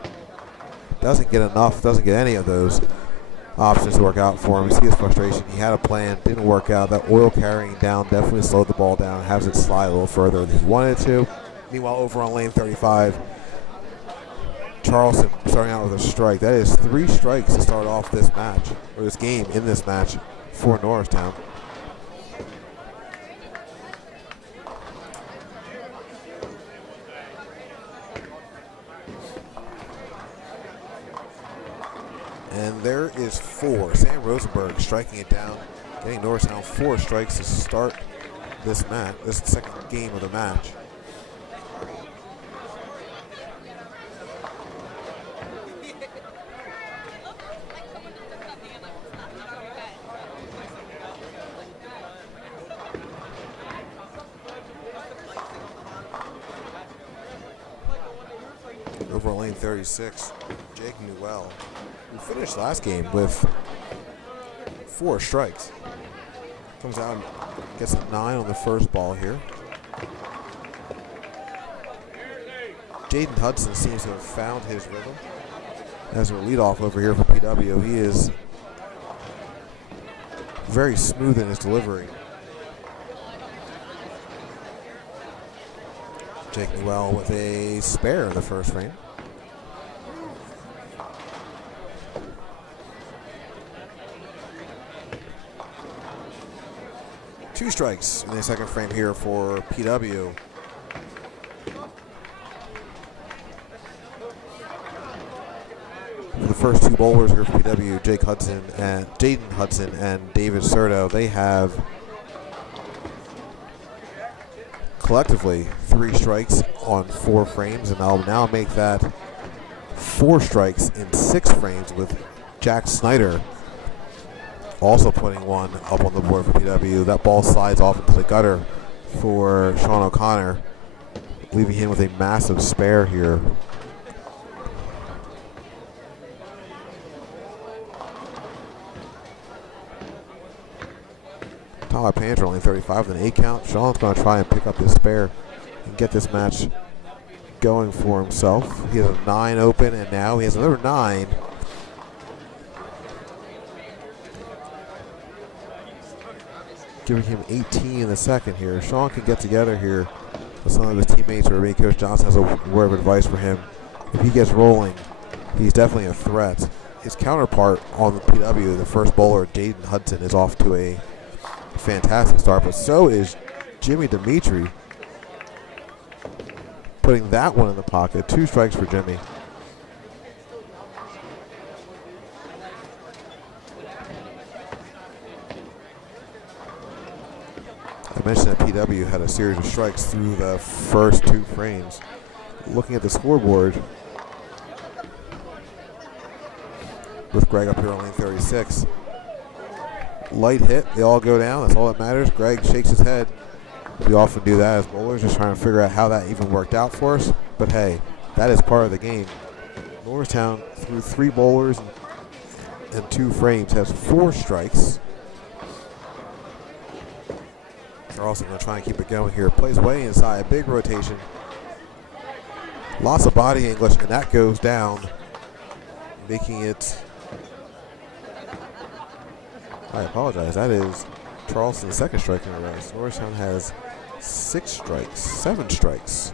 Doesn't get enough, doesn't get any of those options to work out for him. You see his frustration. He had a plan, didn't work out. That oil carrying down definitely slowed the ball down, has it slide a little further than he wanted it to. Meanwhile, over on lane 35, Charleston starting out with a strike. That is 3 strikes to start off this match, or this game in this match for Norristown. And there is 4. Sam Rosenberg striking it down, getting Norristown 4 strikes to start this match, this second game of the match. Over on lane 36, Jake Newell, who finished last game with 4 strikes. Comes out and gets a 9 on the first ball here. Jaden Hudson seems to have found his rhythm as a leadoff over here for PW. He is very smooth in his delivery. Jake Newell with a spare in the first frame. Two strikes in the second frame here for PW. For the first 2 bowlers here for PW, Jaden Hudson and David Serto, they have collectively 3 strikes on 4 frames, and I'll now make that 4 strikes in 6 frames with Jack Snyder also putting 1 up on the board for PW. That ball slides off into the gutter for Sean O'Connor, leaving him with a massive spare here. Tyler Panther only 35 with an 8 count. Sean's going to try and pick up his spare and get this match going for himself. He has a 9 open, and now he has another 9. Giving him 18 in the second here. Sean can get together here with some of his teammates, or maybe Coach Johnson has a word of advice for him. If he gets rolling, he's definitely a threat. His counterpart on the PW, the first bowler, Jaden Hudson, is off to a fantastic start, but so is Jimmy Dimitri, putting that one in the pocket. 2 strikes for Jimmy. I mentioned that PW had a series of strikes through the first 2 frames. Looking at the scoreboard, with Greg up here on lane 36. Light hit, they all go down, that's all that matters. Greg shakes his head. We often do that as bowlers, just trying to figure out how that even worked out for us. But hey, that is part of the game. Norristown, through 3 bowlers and 2 frames, has 4 strikes. Charleston going to try and keep it going here. Plays way inside. Big rotation. Lots of body English, and that goes down, making it... I apologize. That is Charleston's second strike in a row. Norristown has 7 strikes.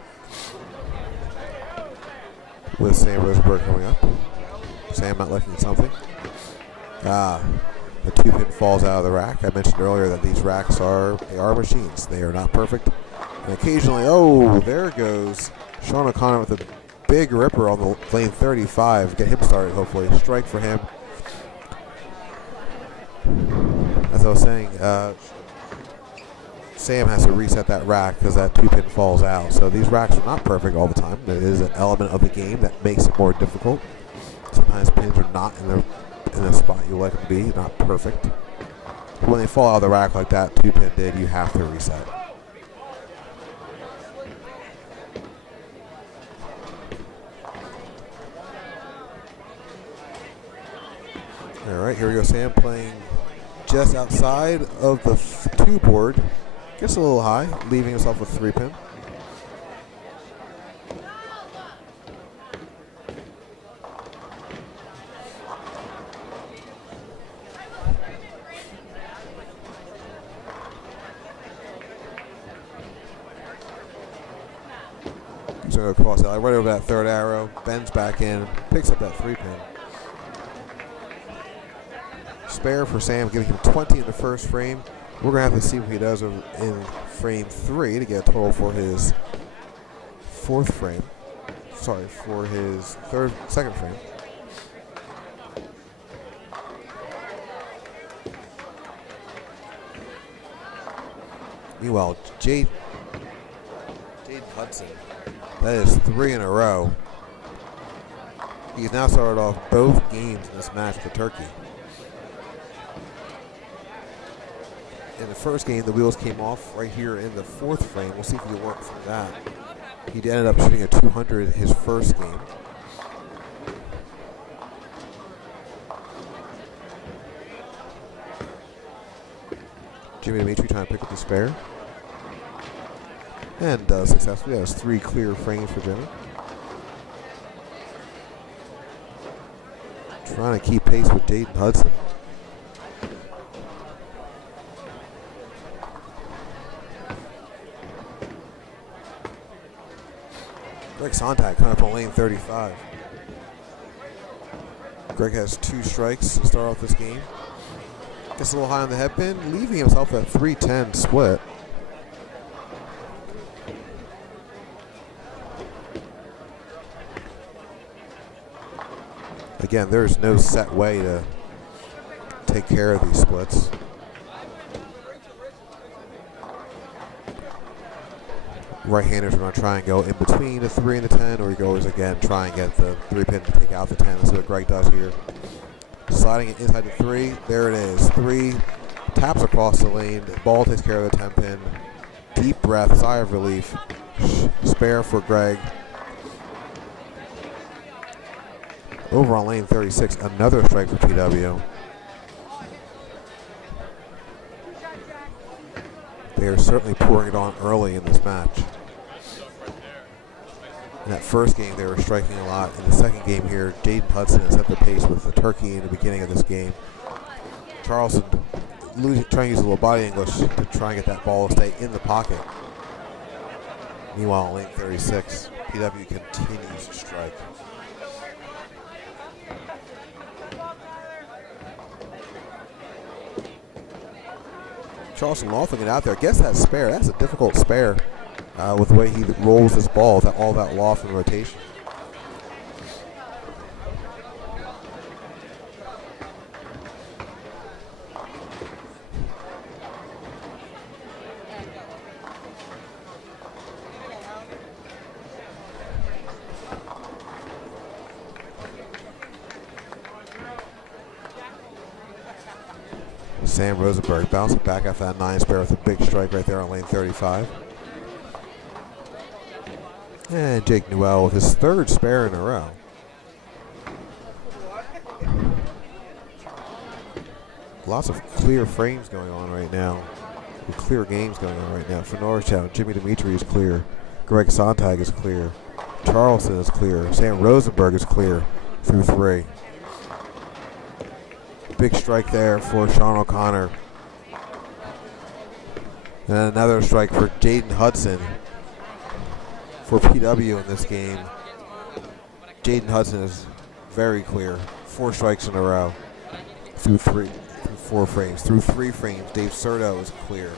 With Sam Rosenberg coming up. Sam not looking at something. The 2-pin falls out of the rack. I mentioned earlier that these racks are machines. They are not perfect. And occasionally, there goes Sean O'Connor with a big ripper on the lane 35. Get him started, hopefully. Strike for him. As I was saying, Sam has to reset that rack because that 2-pin falls out. So these racks are not perfect all the time. There is an element of the game that makes it more difficult. Sometimes pins are not in the spot you like them to be, not perfect. But when they fall out of the rack like that 2-pin did, you have to reset. All right, here we go. Sam playing just outside of the 2 board. Gets a little high, leaving himself with 3-pin. He's going to cross out right over that 3rd arrow, bends back in, picks up that 3-pin. Spare for Sam, giving him 20 in the first frame. We're going to have to see what he does in frame 3 to get a total for his 4th frame. Sorry, for his 2nd frame. Meanwhile, Jaden Hudson, that is 3 in a row. He's now started off both games in this match for Turkey. In the first game, the wheels came off right here in the 4th frame. We'll see if he worked from that. He ended up shooting a 200 his first game. Jimmy Dimitri trying to pick up the spare. And does successfully. That was 3 clear frames for Jimmy. Trying to keep pace with Jaden Hudson. Greg Sontag coming up on lane 35. Greg has 2 strikes to start off this game. Gets a little high on the head pin, leaving himself at 310 split. Again, there's no set way to take care of these splits. Right-handers are going to try and go in between the 3 and the 10, or he goes again, try and get the 3-pin to take out the 10. That's what Greg does here. Sliding it inside the 3. There it is. 3 taps across the lane. The ball takes care of the 10-pin. Deep breath, sigh of relief. Spare for Greg. Over on lane 36, another strike for PW. They are certainly pouring it on early in this match. In that first game, they were striking a lot. In the second game here, Jaden Hudson has set the pace with the Turkey in the beginning of this game. Charleston trying to use a little body English to try and get that ball to stay in the pocket. Meanwhile, on lane 36, PW continues to strike. Charleston lofting it out there. Gets that spare. That's a difficult spare with the way he rolls this ball, all that loft and rotation. Sam Rosenberg bouncing back after that 9 spare with a big strike right there on lane 35. And Jake Newell with his 3rd spare in a row. Lots of clear frames going on right now. with clear games going on right now. For Norristown, Jimmy Dimitri is clear. Greg Sontag is clear. Charleston is clear. Sam Rosenberg is clear through 3. Big strike there for Sean O'Connor. And another strike for Jaden Hudson for PW in this game. Jaden Hudson is very clear. 4 strikes in a row through 4 frames. Through 3 frames, Dave Serto is clear.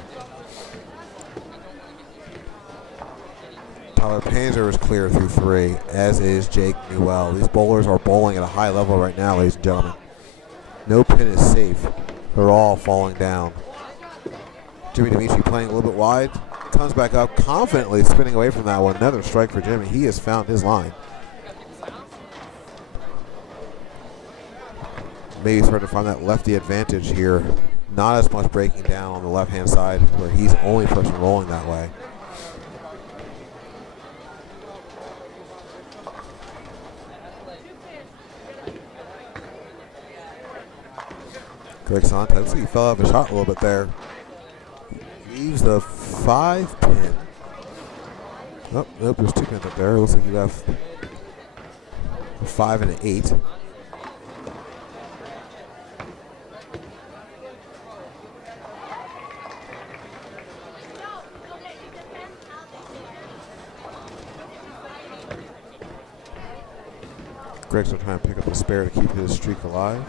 Tyler Panzer is clear through 3, as is Jake Newell. These bowlers are bowling at a high level right now, ladies and gentlemen. No pin is safe. They're all falling down. Jimmy Dimitri playing a little bit wide. Comes back up confidently, spinning away from that one. Another strike for Jimmy. He has found his line. Maybe starting to find that lefty advantage here. Not as much breaking down on the left-hand side, where he's the only person rolling that way. Greg Sontag, looks like he fell out of a shot a little bit there. Leaves the 5 pin. Oh, nope, there's 2 pins up there. Looks like he left a 5 and an 8. Greg's going to try and pick up a spare to keep his streak alive.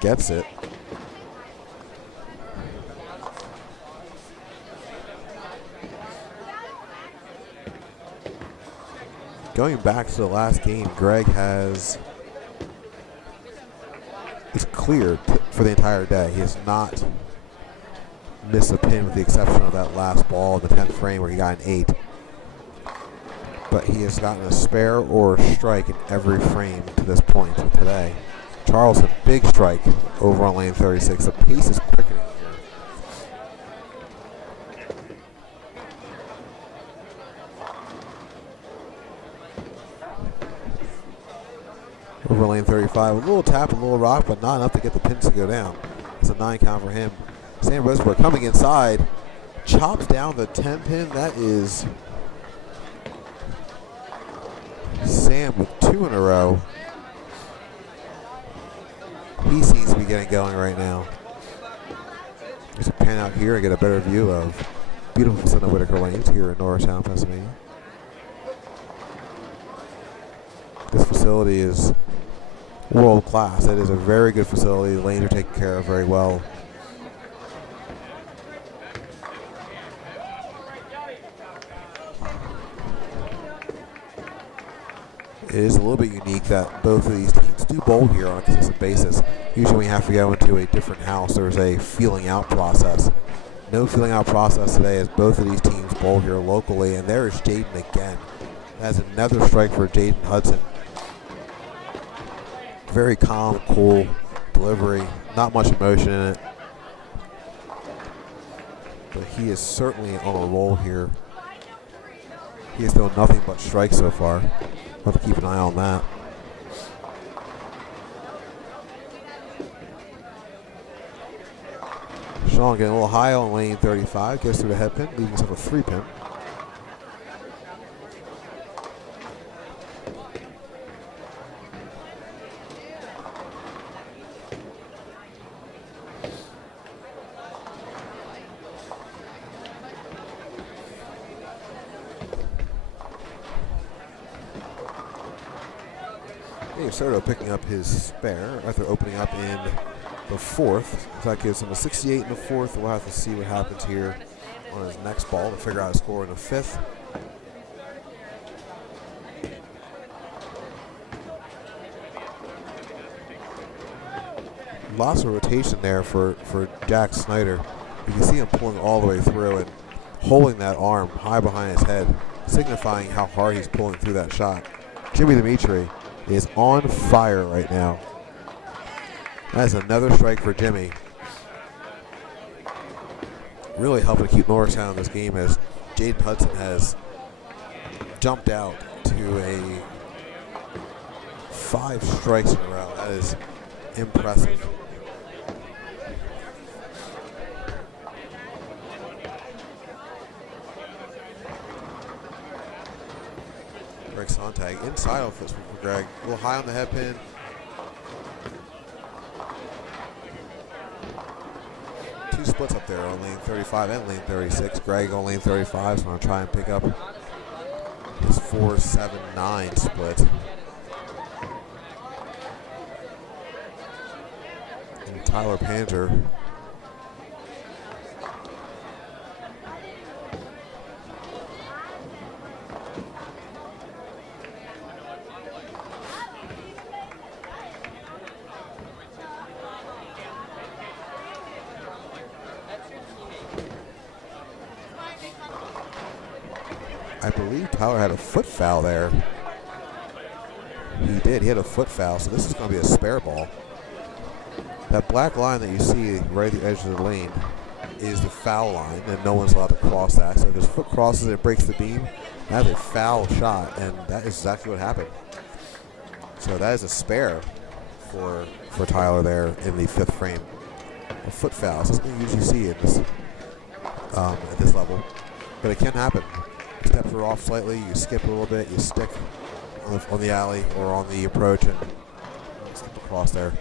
Gets it. Going back to the last game, Greg is cleared for the entire day. He has not missed a pin with the exception of that last ball in the 10th frame where he got an 8. But he has gotten a spare or a strike in every frame to this point today. Charleston, big strike over on lane 36. The pace is quickening here. Over lane 35, a little tap, a little rock, but not enough to get the pins to go down. It's a 9 count for him. Sam Rosenberg coming inside, chops down the 10 pin. That is Sam with 2 in a row. He seems to be getting going right now. Just a pan out here and get a better view of beautiful Fessenda Whitaker Lanes here in Norristown, Pennsylvania. This facility is world class. It is a very good facility. The lanes are taken care of very well. It is a little bit unique that both of these teams do bowl here on a consistent basis. Usually we have to go into a different house. There's a feeling out process. No feeling out process today as both of these teams bowl here locally. And there is Jaden again. That's another strike for Jaden Hudson. Very calm, cool delivery. Not much emotion in it. But he is certainly on a roll here. He has thrown nothing but strikes so far. We'll have to keep an eye on that. Sean getting a little high on lane 35. Goes through the head pin, leaving himself a 3 pin. Serto picking up his spare after opening up in the 4th. So that gives him a 68 in the 4th. We'll have to see what happens here on his next ball to figure out a score in the 5th. Lots of rotation there for Jack Snyder. You can see him pulling all the way through and holding that arm high behind his head, signifying how hard he's pulling through that shot. Jimmy Dimitri is on fire right now. That's another strike for Jimmy. Really helping to keep Norristown in this game as Jaden Hudson has jumped out to a 5 strikes in a row. That is impressive. Greg Sontag inside of foot for Greg. A little high on the head pin. Two splits up there on lane 35 and lane 36. Greg on lane 35 is going to try and pick up his 4-7-9 split. And Tyler Panzer I believe Tyler had a foot foul there. He did. He had a foot foul, so this is going to be a spare ball. That black line that you see right at the edge of the lane is the foul line, and no one's allowed to cross that. So if his foot crosses and it breaks the beam, that is a foul shot, and that is exactly what happened. So that is a spare for Tyler there in the fifth frame. A foot foul. So something you usually see at this level, but it can happen. Steps are off slightly, you skip a little bit, you stick on the alley or on the approach and skip across there.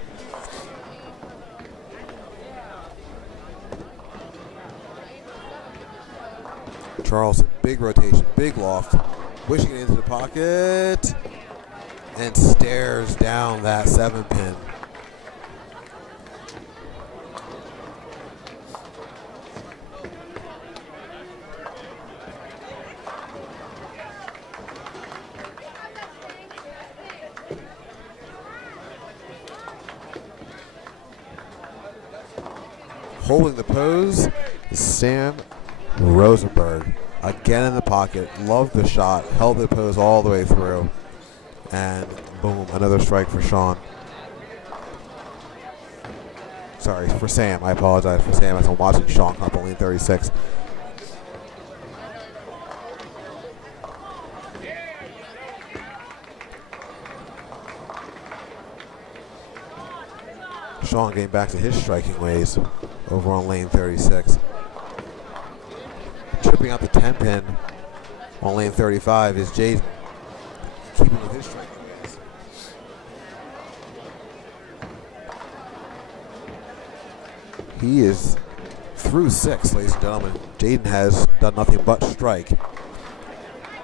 Charles, big rotation, big loft, wishing it into the pocket and stares down that 7-pin. Holding the pose is Sam Rosenberg. Again in the pocket. Loved the shot. Held the pose all the way through. And boom, another strike for Sean. Sorry, for Sam. I apologize for Sam as I'm watching Sean come up on lane 36. Sean getting back to his striking ways over on lane 36. Tripping out the 10-pin on lane 35 is Jaden, keeping with his striking ways. He is through 6, ladies and gentlemen. Jaden has done nothing but strike.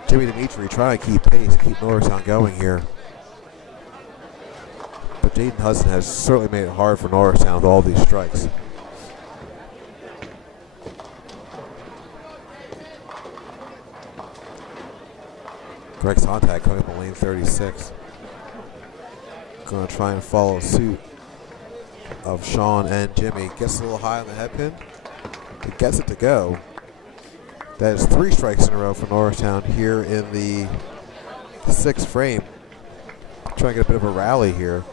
Jimmy Dimitri trying to keep pace, keep Norristown going here. But Jaden Hudson has certainly made it hard for Norristown with all these strikes. Greg Sontag coming up on lane 36. Going to try and follow suit of Sean and Jimmy. Gets a little high on the head pin. He gets it to go. That is 3 strikes in a row for Norristown here in the 6th frame. Trying to get a bit of a rally here.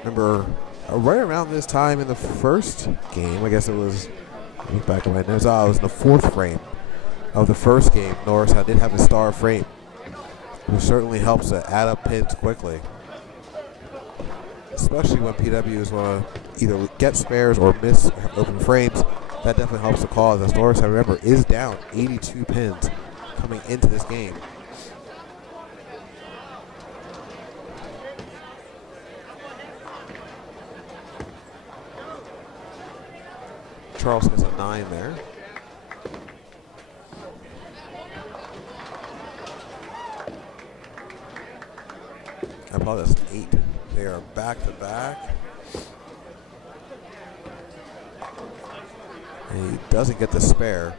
Remember, right around this time in the first game, I guess it was, look back at my notes, it was in the 4th frame of the first game. Norristown did have a star frame, which certainly helps to add up pins quickly, especially when PWs want to either get spares or miss open frames. That definitely helps the cause, as Norristown, remember, is down 82 pins coming into this game. Charles has a 9 there. I apologize, 8. They are back to back. And he doesn't get the spare.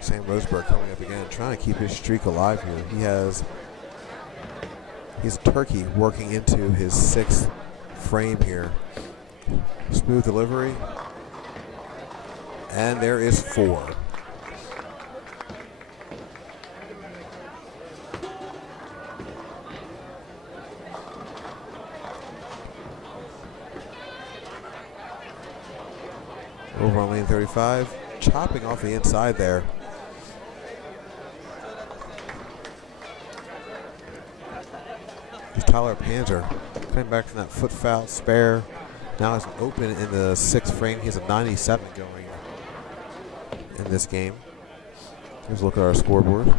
Sam Roseberg coming up again, trying to keep his streak alive here. He's Turkey working into his 6th frame here. Smooth delivery. And there is 4. Over on lane 35, chopping off the inside there. Tyler Panzer coming back from that foot foul spare Now it's open in the 6th frame. He has a 97 going in this game. Here's a look at our scoreboard.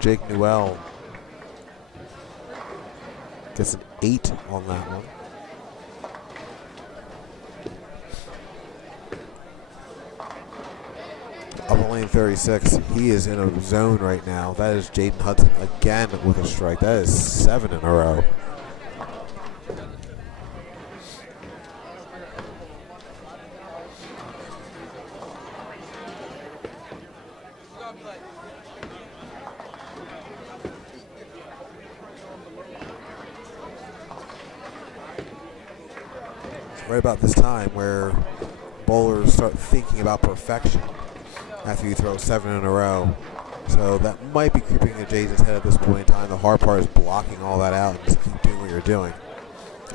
Jake Newell gets an 8 on that one. Up on lane 36, he is in a zone right now. That is Jaden Hudson again with a strike. That is 7 in a row. Right about this time where bowlers start thinking about perfection after you throw 7 in a row. So that might be creeping into Jaden's head at this point in time. The hard part is blocking all that out and just keep doing what you're doing.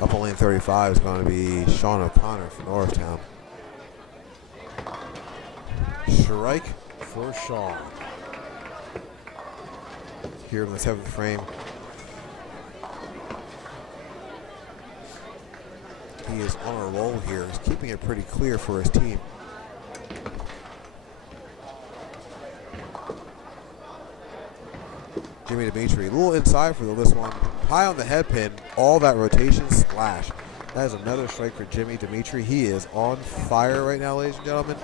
Up on lane 35 is going to be Sean O'Connor from Norristown. Strike for Sean. Here in the 7th frame. He is on a roll here. He's keeping it pretty clear for his team. Jimmy Dimitri, a little inside for this one. High on the head pin, all that rotation splash. That is another strike for Jimmy Dimitri. He is on fire right now, ladies and gentlemen.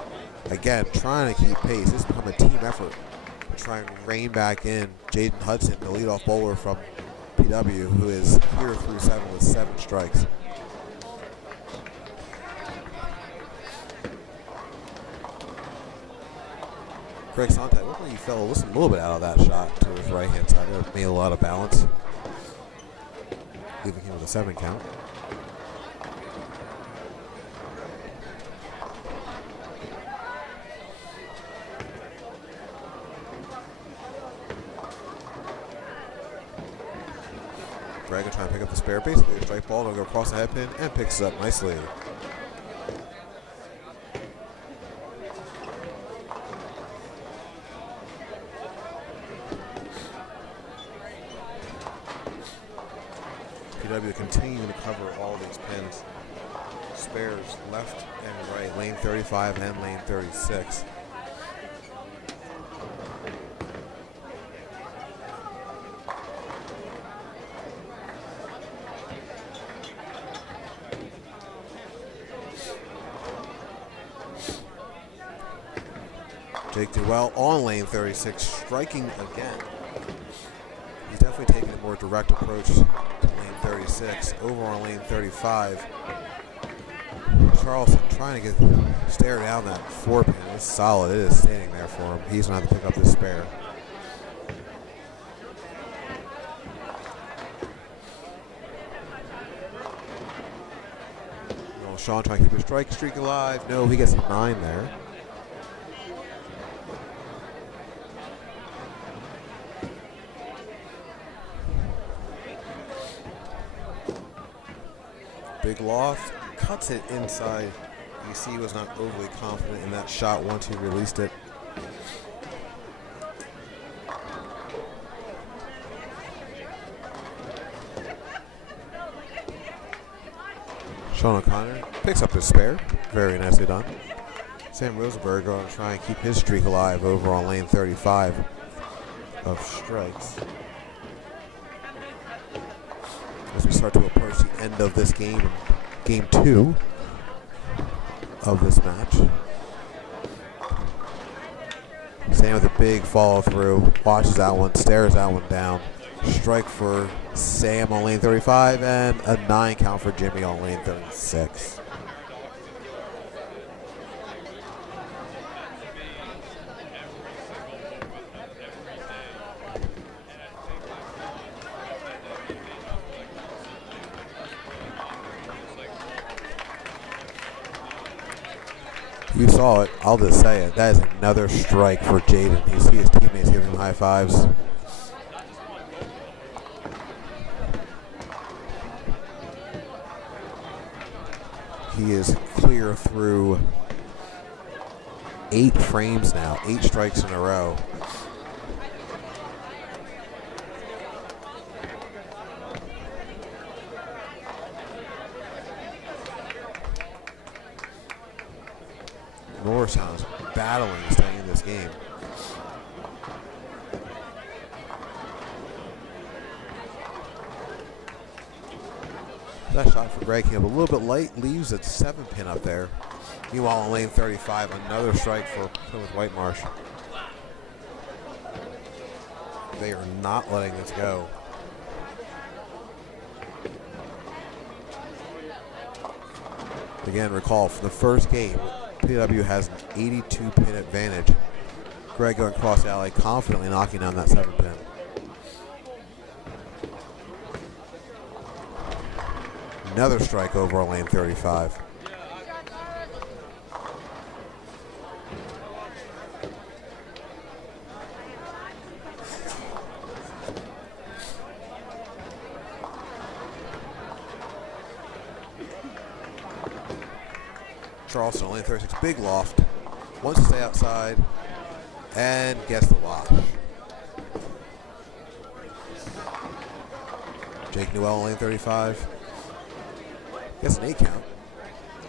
Again, trying to keep pace. This has become a team effort to try and rein back in Jaden Hudson, the leadoff bowler from PW, who is here through 7 with 7 strikes. Craig Sontag, looked like he fell just a little bit out of that shot to his right-hand side. It made a lot of balance, leaving him with a 7 count. Dragon trying to pick up the spare, basically a strike ball. It'll go across the head pin and picks it up nicely. PW continuing to cover all these pins. Spares left and right, lane 35 and lane 36. Jake Newell on lane 36, striking again. He's definitely taking a more direct approach to lane 36. Over on lane 35, Charleston trying to stare down that 4-pin. It's solid. It is standing there for him. He's going to have to pick up this spare. Sean trying to keep his strike streak alive. No, he gets a 9 there. Big loft, cuts it inside. You see he was not overly confident in that shot once he released it. Sean O'Connor picks up his spare. Very nicely done. Sam Rosenberg going to try and keep his streak alive over on lane 35 of strikes. As we start to approach the end of this game, game 2 of this match. Sam with a big follow through, watches that one, stares that one down. Strike for Sam on lane 35 and a 9 count for Jimmy on lane 36. You saw it, I'll just say it. That is another strike for Jaden. You see his teammates giving him high fives. He is clear through 8 frames now, 8 strikes in a row. Norristown is battling staying in this game. That shot for Greg came up a little bit late, leaves a 7-pin up there. Meanwhile, in lane 35, another strike for Plymouth Whitemarsh. They are not letting this go. Again, recall, for the first game, PW has an 82-pin advantage. Greg going cross alley, confidently knocking down that 7-pin. Another strike over on lane 35. Charleston on lane 36, big loft. Wants to stay outside and gets the wash. Jake Newell on lane 35. Gets an 8 count.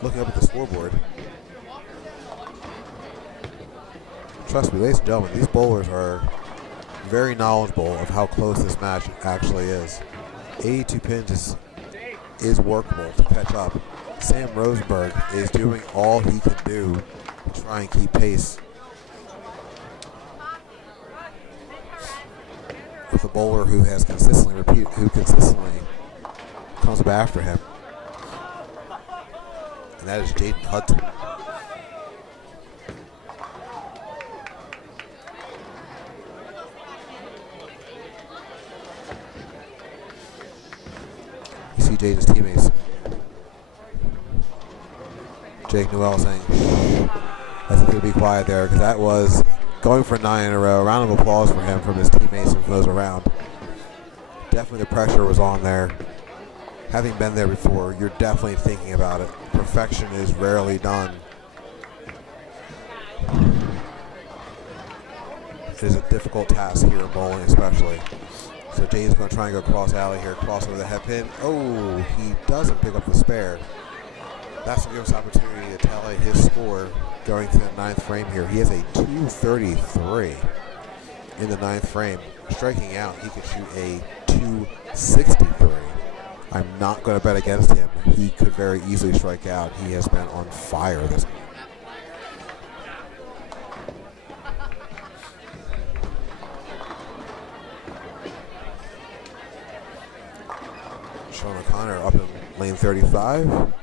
Looking up at the scoreboard. Trust me, ladies and gentlemen, these bowlers are very knowledgeable of how close this match actually is. 82 pins is workable to catch up. Sam Rosenberg is doing all he can do to try and keep pace with a bowler who has consistently comes up after him, and that is Jaden Hudson. You see Jaden's teammates. Jake Newell saying, I think he'll be quiet there, because that was going for 9 in a row. Round of applause for him from his teammates and from those around. Definitely the pressure was on there. Having been there before, you're definitely thinking about it. Perfection is rarely done. It is a difficult task here in bowling especially. So Jaden's going to try and go cross alley here, cross over the head pin. Oh, he doesn't pick up the spare. That's going to give us opportunity to tally his score going to the 9th frame here. He has a 233 in the 9th frame. Striking out, he could shoot a 263. I'm not going to bet against him. He could very easily strike out. He has been on fire this game. Sean O'Connor up in lane 35.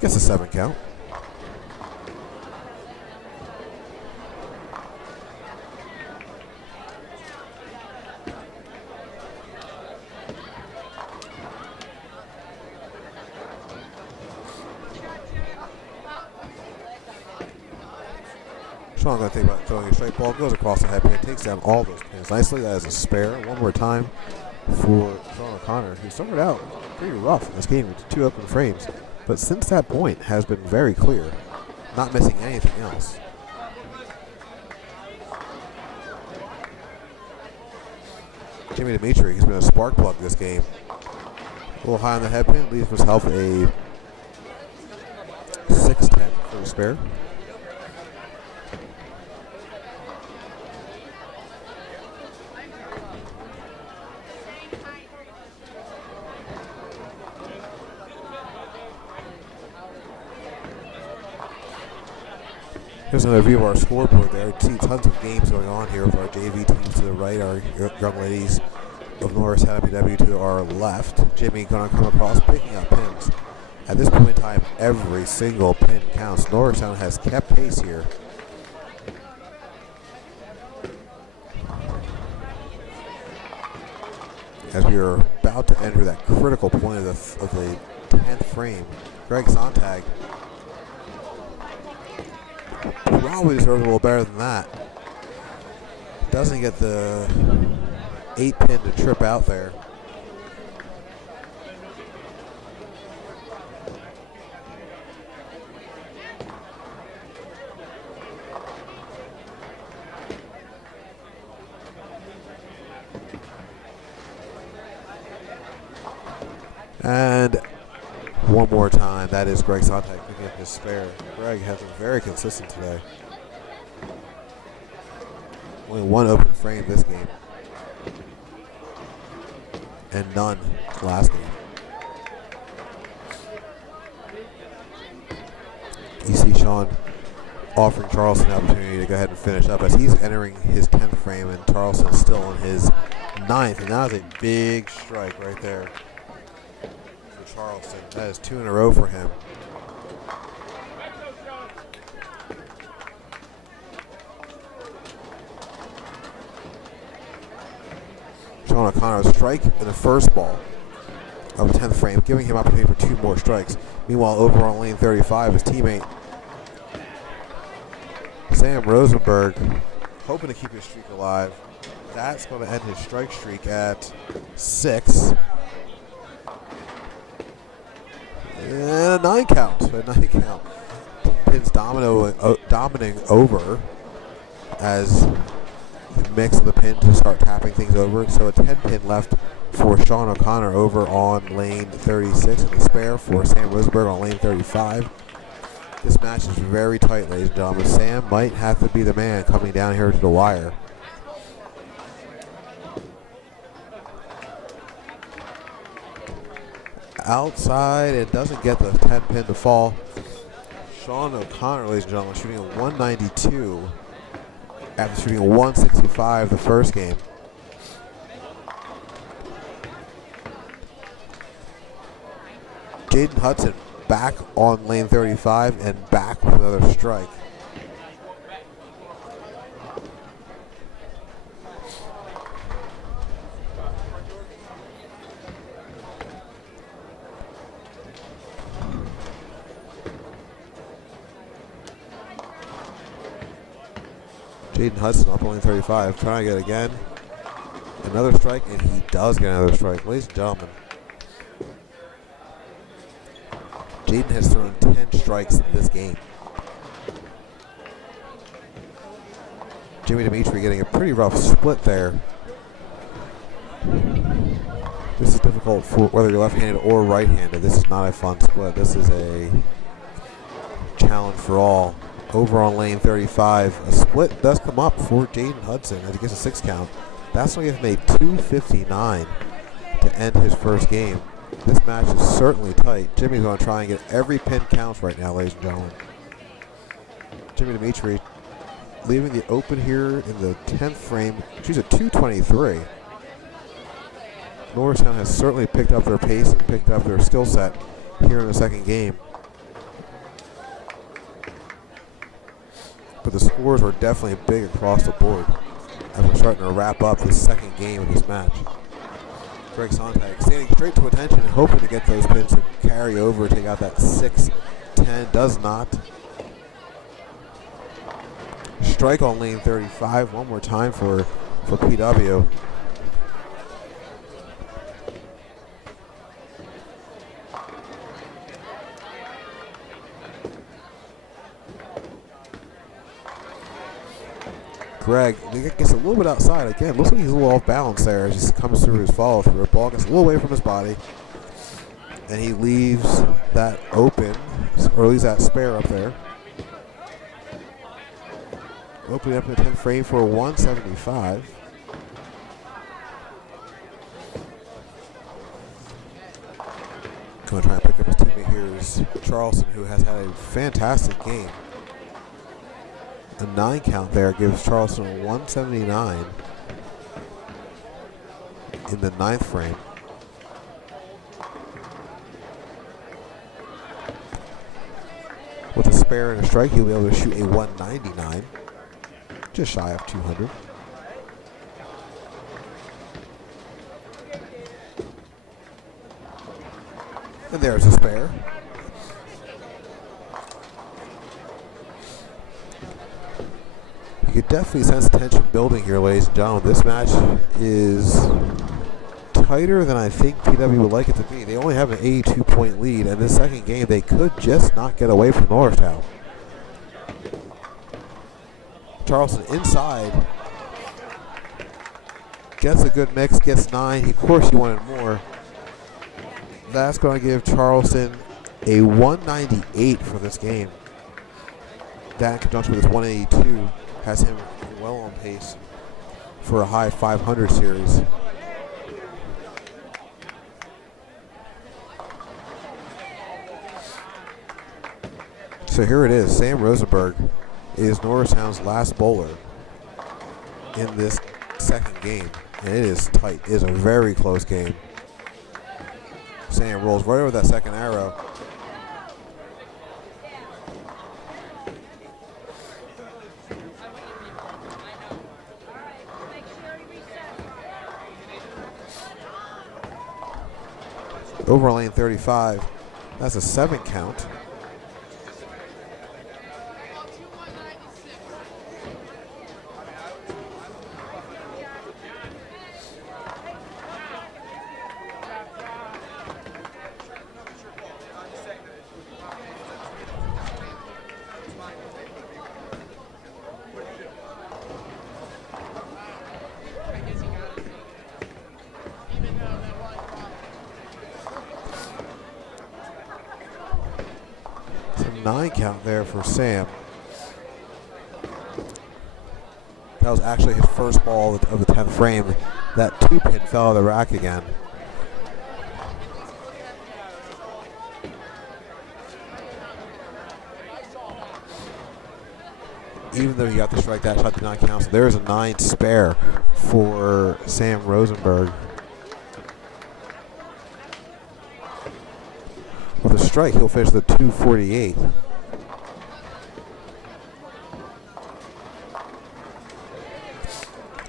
Gets a 7 count. Sean going to think about throwing a straight ball, goes across the head pin, takes down all those pins nicely. That is a spare. One more time for Sean O'Connor, who started out pretty rough in this game with 2 open frames, but since that point has been very clear, not missing anything else. Jimmy Dimitri, he's been a spark plug this game. A little high on the head pin, leaves himself a 6-10 for the spare. Here's another view of our scoreboard there. You see tons of games going on here with our JV teams to the right, our young ladies of Norristown PW to our left. Jimmy going to come across, picking up pins. At this point in time, every single pin counts. Norristown has kept pace here. As we are about to enter that critical point of the 10th frame, Greg Sontag probably deserves a little better than that. Doesn't get the 8 pin to trip out there. And one more time. That is Greg Sontag picking up his spare. Greg has been very consistent today. Only one open frame this game. And none last game. You see Sean offering Charleston the opportunity to go ahead and finish up as he's entering his 10th frame, and Charleston's still in his 9th. And that is a big strike right there for Charleston. That is 2 in a row for him. Sean O'Connor strike in the first ball of the 10th frame, giving him opportunity for 2 more strikes. Meanwhile, over on lane 35, his teammate Sam Rosenberg hoping to keep his streak alive. That's going to end his strike streak at 6. And a 9 count. A 9 count. Pins dominating over as he mixes the pin to start tapping things over. So a 10 pin left for Sean O'Connor over on lane 36, and the spare for Sam Rosenberg on lane 35. This match is very tight, ladies and gentlemen. Sam might have to be the man coming down here to the wire. Outside, it doesn't get the 10 pin to fall. Sean O'Connor, ladies and gentlemen, shooting a 192 after shooting a 165 the first game. Jaden Hudson back on lane 35 and back with another strike. Jaden Hudson up on lane 35, trying to get again. Another strike, and he does get another strike. Ladies and gentlemen, Jaden has thrown 10 strikes in this game. Jimmy Dimitri getting a pretty rough split there. This is difficult for whether you're left-handed or right-handed. This is not a fun split. This is a challenge for all. Over on lane 35, a split does come up for Jaden Hudson as he gets a 6 count. That's going to give him a 259 to end his first game. This match is certainly tight. Jimmy's going to try and get every pin counts right now, ladies and gentlemen. Jimmy Dimitri leaving the open here in the 10th frame. She's a 223. Norristown has certainly picked up their pace and picked up their skill set here in the second game. But the scores are definitely big across the board as we're starting to wrap up this second game of this match. Greg Sontag standing straight to attention and hoping to get those pins to carry over, take out that 6-10, does not. Strike on lane 35, one more time for PW. Greg gets a little bit outside. Again, looks like he's a little off balance there as he comes through his follow through. The ball gets a little away from his body, and he leaves that open, or leaves that spare up there. Opening up in the 10th frame for a 175. Going to try and pick up his teammate here is Charleston, who has had a fantastic game. A 9 count there gives Charleston a 179 in the 9th frame. With a spare and a strike, he'll be able to shoot a 199, just shy of 200. And there's a spare. You could definitely sense tension building here, ladies and gentlemen. This match is tighter than I think PW would like it to be. They only have an 82-point lead, and this second game, they could just not get away from Norristown. Charleston inside. Gets a good mix, gets 9. Of course, he wanted more. That's going to give Charleston a 198 for this game. That in conjunction with his 182 has him well on pace for a high 500 series. So here it is. Sam Rosenberg is Norristown's last bowler in this second game. And it is tight. It is a very close game. Sam rolls right over that second arrow. Over lane 35. That's a 7 count. It's a 9 count there for Sam. That was actually his first ball of the 10th frame. That 2-pin fell out of the rack again. Even though he got the strike, that shot did not count. So there's a 9 spare for Sam Rosenberg. With a strike, he'll finish the 248.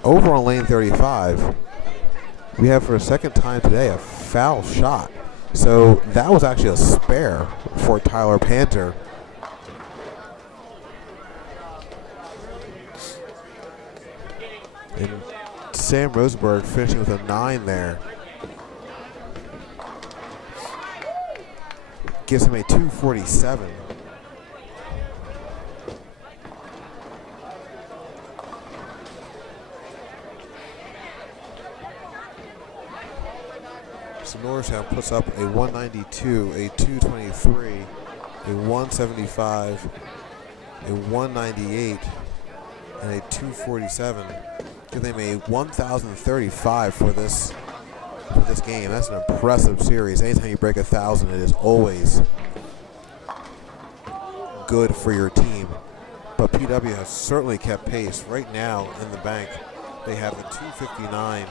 Over on lane 35, we have for a second time today a foul shot. So that was actually a spare for Tyler Panter. And Sam Rosenberg finishing with a 9 there. Gives him a 247. So Norristown puts up a 192, a 223, a 175, a 198, and a 247. Give them a 1,035 for this game. That's an impressive series. Anytime you break 1,000, it is always good for your team. But PW has certainly kept pace. Right now in the bank, they have a 259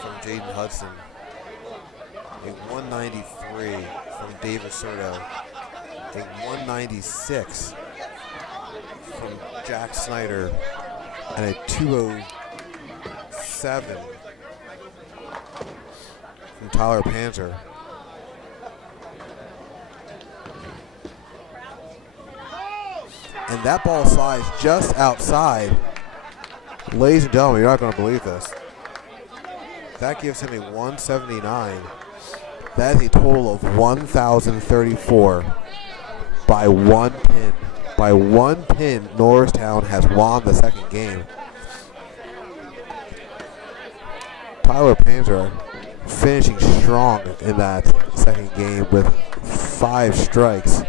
from Jaden Hudson, a 193 from David Serto, a 196 from Jack Snyder, and a 207 from Tyler Panzer. And that ball slides just outside. Ladies and gentlemen, you're not going to believe this. That gives him a 179. That is a total of 1,034 by 1 pin. By 1 pin, Norristown has won the second game. Tyler Panzer finishing strong in that second game with 5 strikes.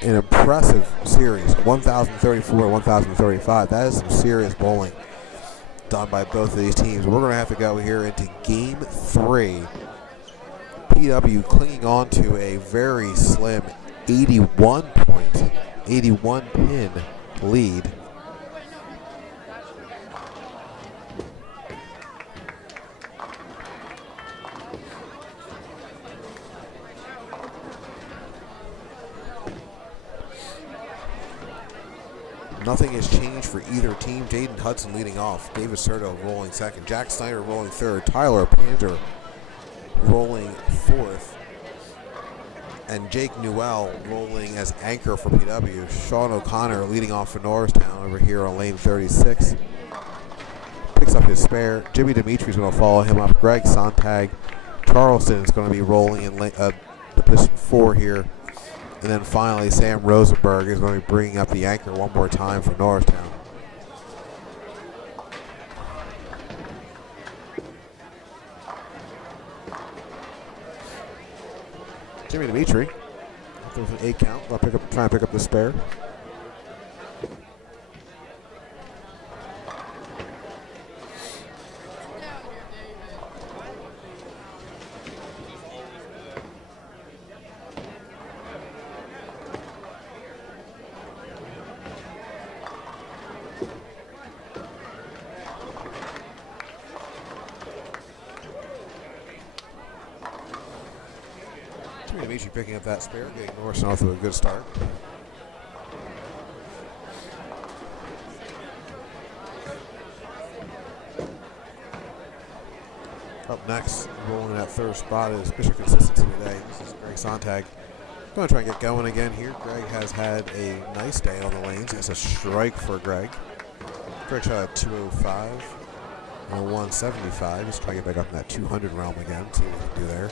An impressive series, 1,034, 1,035. That is some serious bowling done by both of these teams. We're going to have to go here into Game 3. PW clinging on to a very slim 81 pin lead. Nothing has changed for either team. Jaden Hudson leading off. David Serto rolling second. Jack Snyder rolling third. Tyler Panter rolling fourth. And Jake Newell rolling as anchor for PW. Sean O'Connor leading off for Norristown over here on lane 36. Picks up his spare. Jimmy Dimitri's going to follow him up. Greg Sontag. Charleston is going to be rolling in the position 4 here. And then finally, Sam Rosenberg is going to be bringing up the anchor one more time for Norristown. Jimmy Dimitri. There's an 8 count. I'll try and pick up the spare. Jimmy Dimitri picking up that spare, getting Norristown off to a good start. Up next, rolling in that third spot is Mr. Consistency today. This is Greg Sontag. Going to try and get going again here. Greg has had a nice day on the lanes. It's a strike for Greg. Greg shot at 205 and 175. He's trying to get back up in that 200 realm again. See what he can do there.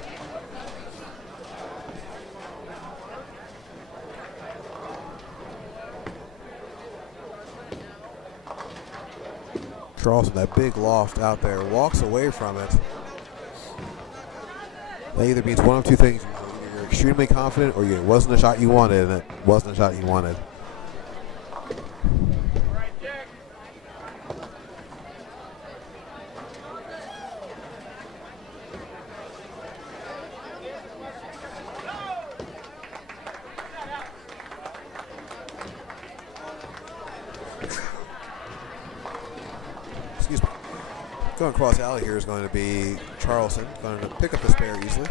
Charleston, that big loft out there, walks away from it. That either means one of two things. Either you're extremely confident or it wasn't a shot you wanted, and it wasn't a shot you wanted. Excuse me. Going across alley here is going to be Charleston. Going to pick up the spare easily.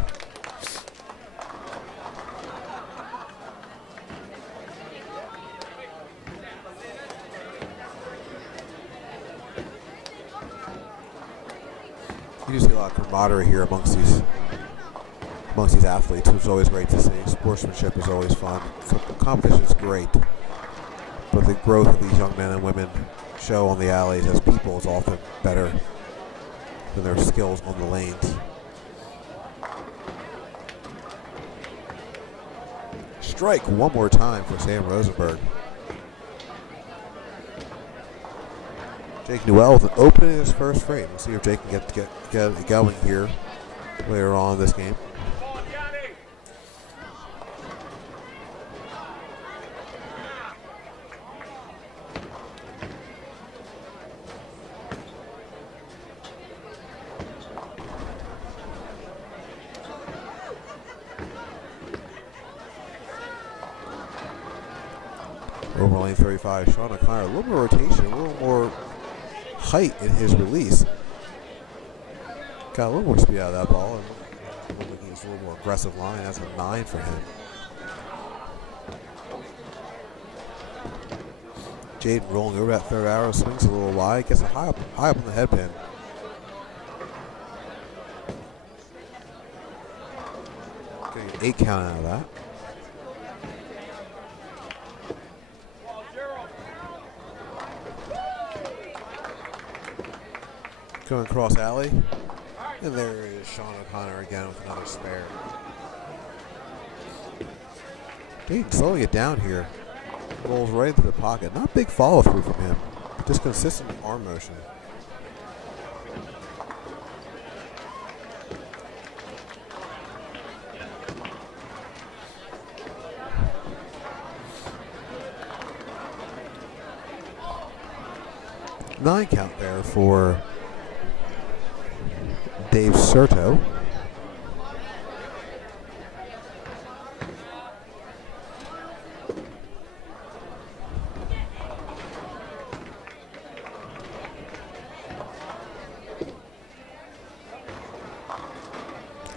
You do see a lot of camaraderie here amongst these athletes, which is always great to see. Sportsmanship is always fun. Competition is great, but the growth of these young men and women show on the alleys as people is often better than their skills on the lanes. Strike one more time for Sam Rosenberg. Jake Newell with an open in his first frame. We'll see if Jake can get it going here later on in this game. Over lane 35, Sean O'Connor, a little more rotation, a little more height in his release. Got a little more speed out of that ball. And he's a little more aggressive line. That's a 9 for him. Jaden rolling over that third arrow, swings a little wide, gets it high up on the headpin. Getting an 8 count out of that. Going across alley, and there is Sean O'Connor again with another spare. Dayton slowing it down here. Rolls right into the pocket. Not big follow through from him, just consistent arm motion. Nine count there for Dave Serto.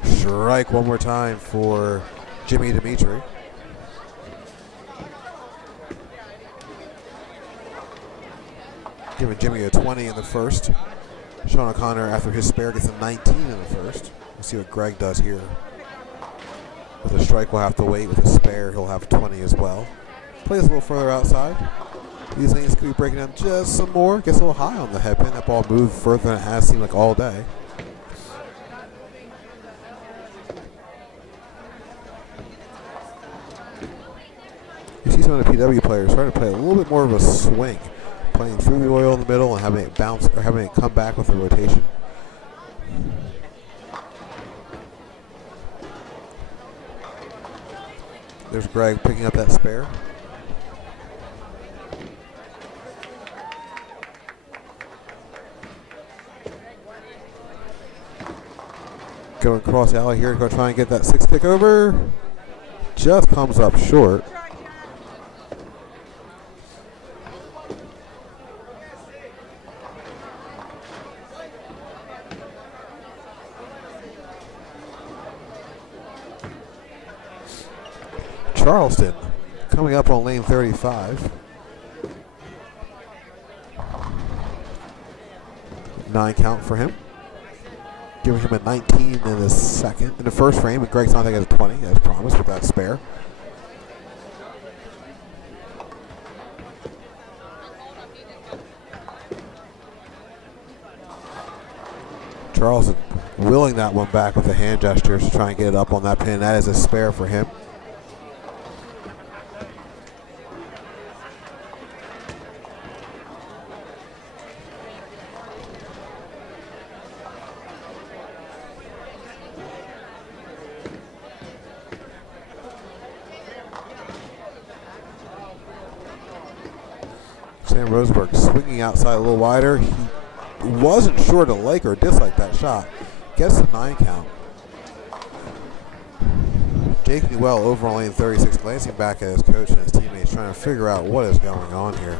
Strike one more time for Jimmy Dimitri. Giving Jimmy a 20 in the first. Sean O'Connor, after his spare, gets a 19 in the first. We'll see what Greg does here. With a strike, we'll have to wait. With a spare, he'll have 20 as well. Plays a little further outside. These lanes could be breaking down just some more. Gets a little high on the headpin. That ball moved further than it has seemed like all day. You see some of the PW players starting to play a little bit more of a swing. Playing through the oil in the middle and having it bounce or having it come back with a rotation. There's Greg picking up that spare. Going cross alley here, going to try and get that 6 kick over. Just comes up short. Charleston coming up on lane 35. 9 count for him. Giving him a 19 in the first frame, and Greg Sonntag has a 20 as promised with that spare. Charleston willing that one back with the hand gestures to try and get it up on that pin. That is a spare for him. Sam Rosenberg swinging outside a little wider. He wasn't sure to like or dislike that shot. Gets the 9 count. Jake Newell over on lane 36, glancing back at his coach and his teammates, trying to figure out what is going on here.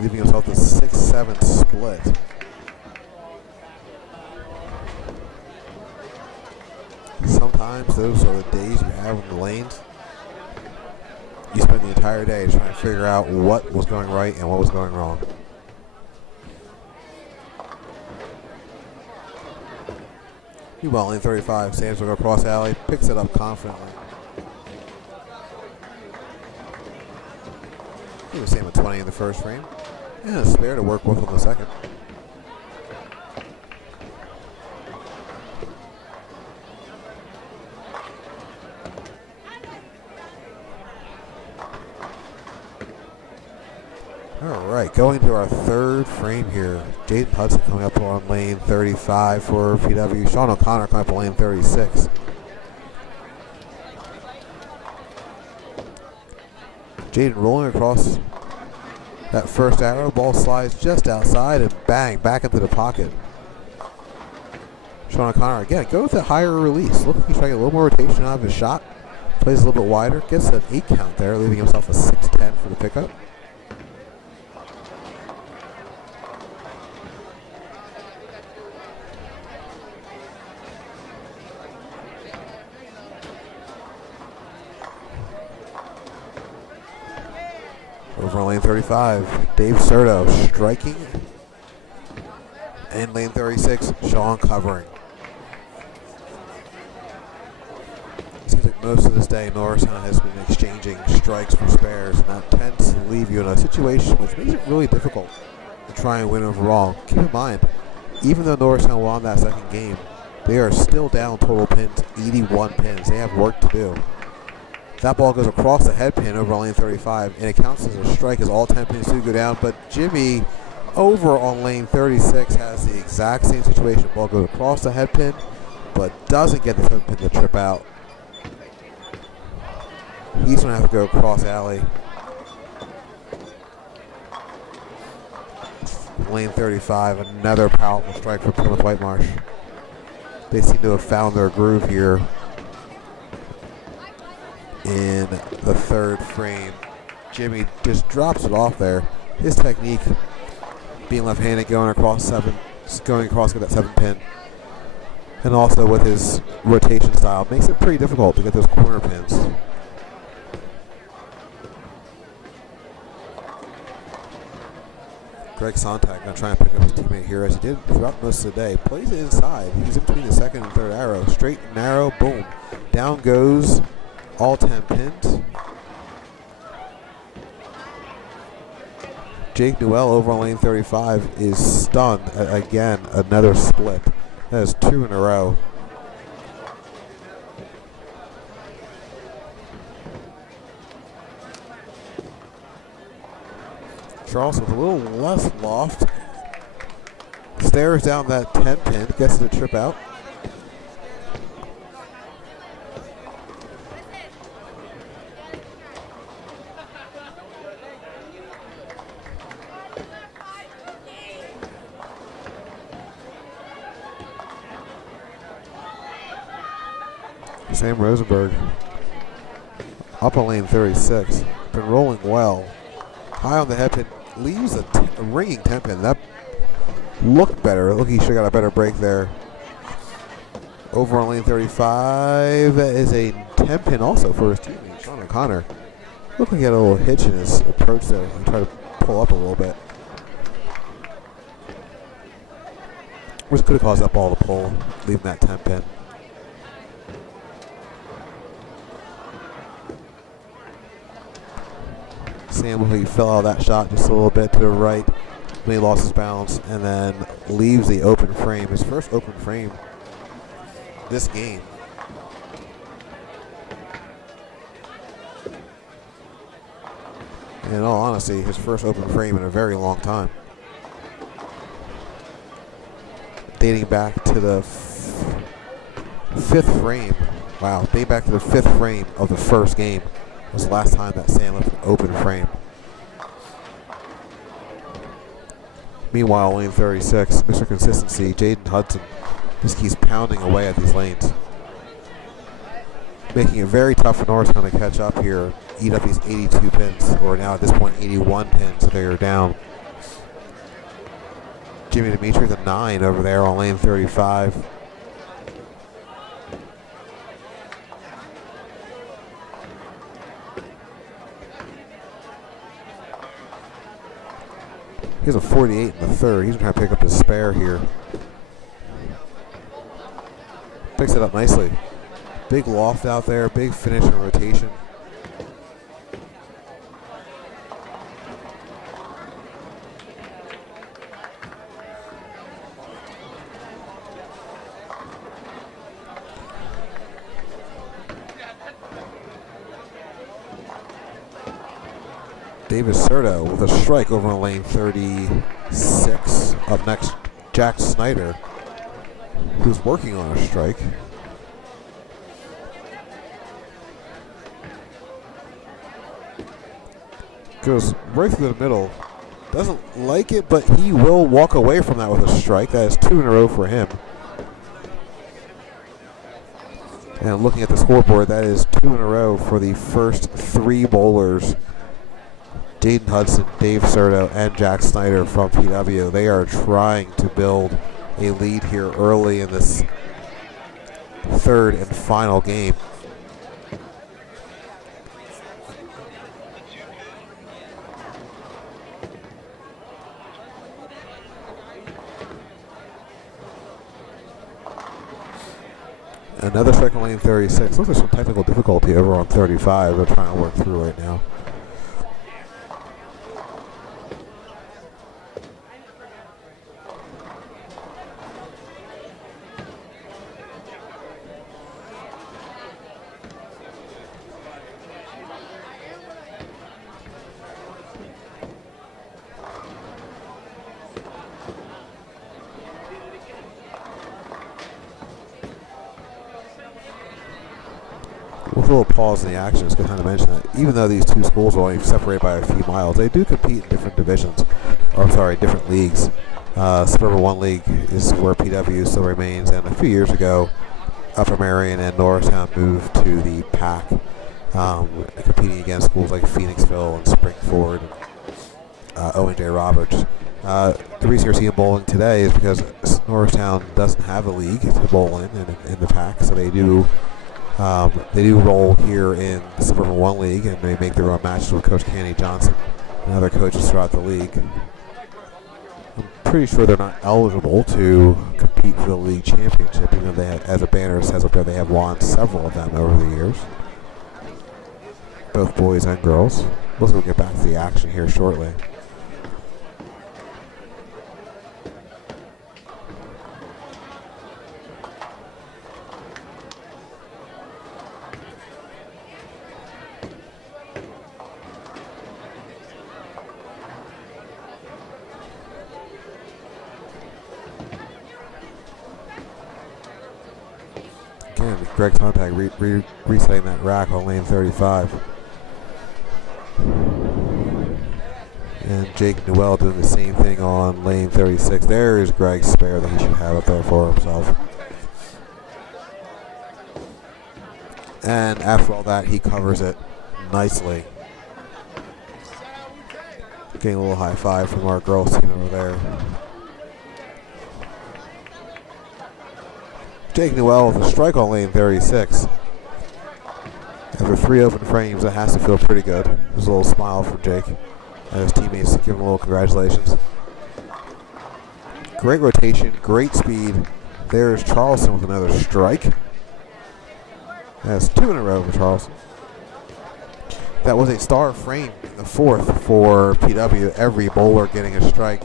Leaving himself the 6-7 split. Sometimes those are the days you have in the lanes. You spend the entire day trying to figure out what was going right and what was going wrong. Meanwhile, lane 35, Sam's will go cross alley, picks it up confidently. He was Sam at 20 in the first frame, and a spare to work with on the second. All right, going to our third frame here. Jaden Hudson coming up on lane 35 for PW. Sean O'Connor coming up on lane 36. Jaden rolling across that first arrow. Ball slides just outside and bang, back into the pocket. Sean O'Connor again, go with a higher release. Look like he's trying to get a little more rotation out of his shot. Plays a little bit wider. Gets an 8 count there, leaving himself a 6-10 for the pickup. Over on lane 35, Dave Serto striking. And lane 36, Sean covering. Seems like most of this day, Norristown has been exchanging strikes for spares, and that tends to leave you in a situation which makes it really difficult to try and win overall. Keep in mind, even though Norristown won that second game, they are still down total pins, 81 pins. They have work to do. That ball goes across the head pin over on lane 35, and it counts as a strike as all 10 pins do go down. But Jimmy over on lane 36 has the exact same situation. Ball goes across the head pin, but doesn't get the 7 pin to trip out. He's going to have to go cross alley. Lane 35, another powerful strike for Plymouth Whitemarsh. They seem to have found their groove here in the third frame. Jimmy just drops it off there. His technique, being left-handed, going across to get that 7 pin, and also with his rotation style, makes it pretty difficult to get those corner pins. Greg Sonntag going to try and pick up his teammate here, as he did throughout most of the day. Plays it inside. He's in between the second and third arrow. Straight and narrow, boom. Down goes all 10 pins. Jake Newell over on lane 35 is stunned. Again, another split. That is 2 in a row. Charles with a little less loft. Stares down that 10 pin, gets it to trip out. Sam Rosenberg up on lane 36. Been rolling well. High on the head pin. Leaves a ringing 10 pin. That looked better. Look, he should have got a better break there. Over on lane 35 is a 10 pin also for his teammate, Sean O'Connor. Looked like he had a little hitch in his approach there. He tried to pull up a little bit. Which could have caused that ball to pull, leaving that 10 pin. Sam looked like he fell out of that shot just a little bit to the right when he lost his balance, and then leaves the open frame. His first open frame this game. In all honesty, his first open frame in a very long time. Dating back to the fifth frame. Wow, dating back to the fifth frame of the first game was the last time that Sam left an open frame. Meanwhile, lane 36, Mr. Consistency, Jaden Hudson just keeps pounding away at these lanes. Making it very tough for Norristown to catch up here, eat up these 82 pins, or now at this point 81 pins, so they are down. Jimmy Dimitri, the 9 over there on lane 35. He has a 48 in the third. He's going to pick up his spare here. Picks it up nicely. Big loft out there, big finish and rotation. Davis Serto with a strike over on lane 36. Up next, Jack Snyder, who's working on a strike. Goes right through the middle. Doesn't like it, but he will walk away from that with a strike. That is 2 in a row for him. And looking at the scoreboard, that is 2 in a row for the first 3 bowlers. Jaden Hudson, Dave Serto, and Jack Snyder from PW. They are trying to build a lead here early in this third and final game. Another strike on lane 36. Looks like some technical difficulty over on 35 they're trying to work through right now. With a little pause in the action, it's good time to mention that even though these two schools are only separated by a few miles, they do compete in different divisions, or I'm sorry, different leagues. Suburban 1 League is where PW still remains, and a few years ago, Upper Marion and Norristown moved to the PAC, competing against schools like Phoenixville and Springford and Owen J. Roberts. The reason you're seeing bowling today is because Norristown doesn't have a league to bowl in the PAC, so they do roll here in the Suburban 1 League, and they make their own matches with Coach Kenny Johnson and other coaches throughout the league. I'm pretty sure they're not eligible to compete for the league championship, even though they have, as a banner says up there, they have won several of them over the years. Both boys and girls. We'll get back to the action here shortly. Again, Greg Sontag resetting that rack on lane 35. And Jake Newell doing the same thing on lane 36. There is Greg's spare that he should have up there for himself. And after all that, he covers it nicely. Getting a little high five from our girls team over there. Jake Newell with a strike on lane 36. After 3 open frames, that has to feel pretty good. There's a little smile from Jake and his teammates give him a little congratulations. Great rotation, great speed. There's Charleston with another strike. That's 2 in a row for Charleston. That was a star frame in the 4th for PW. Every bowler getting a strike.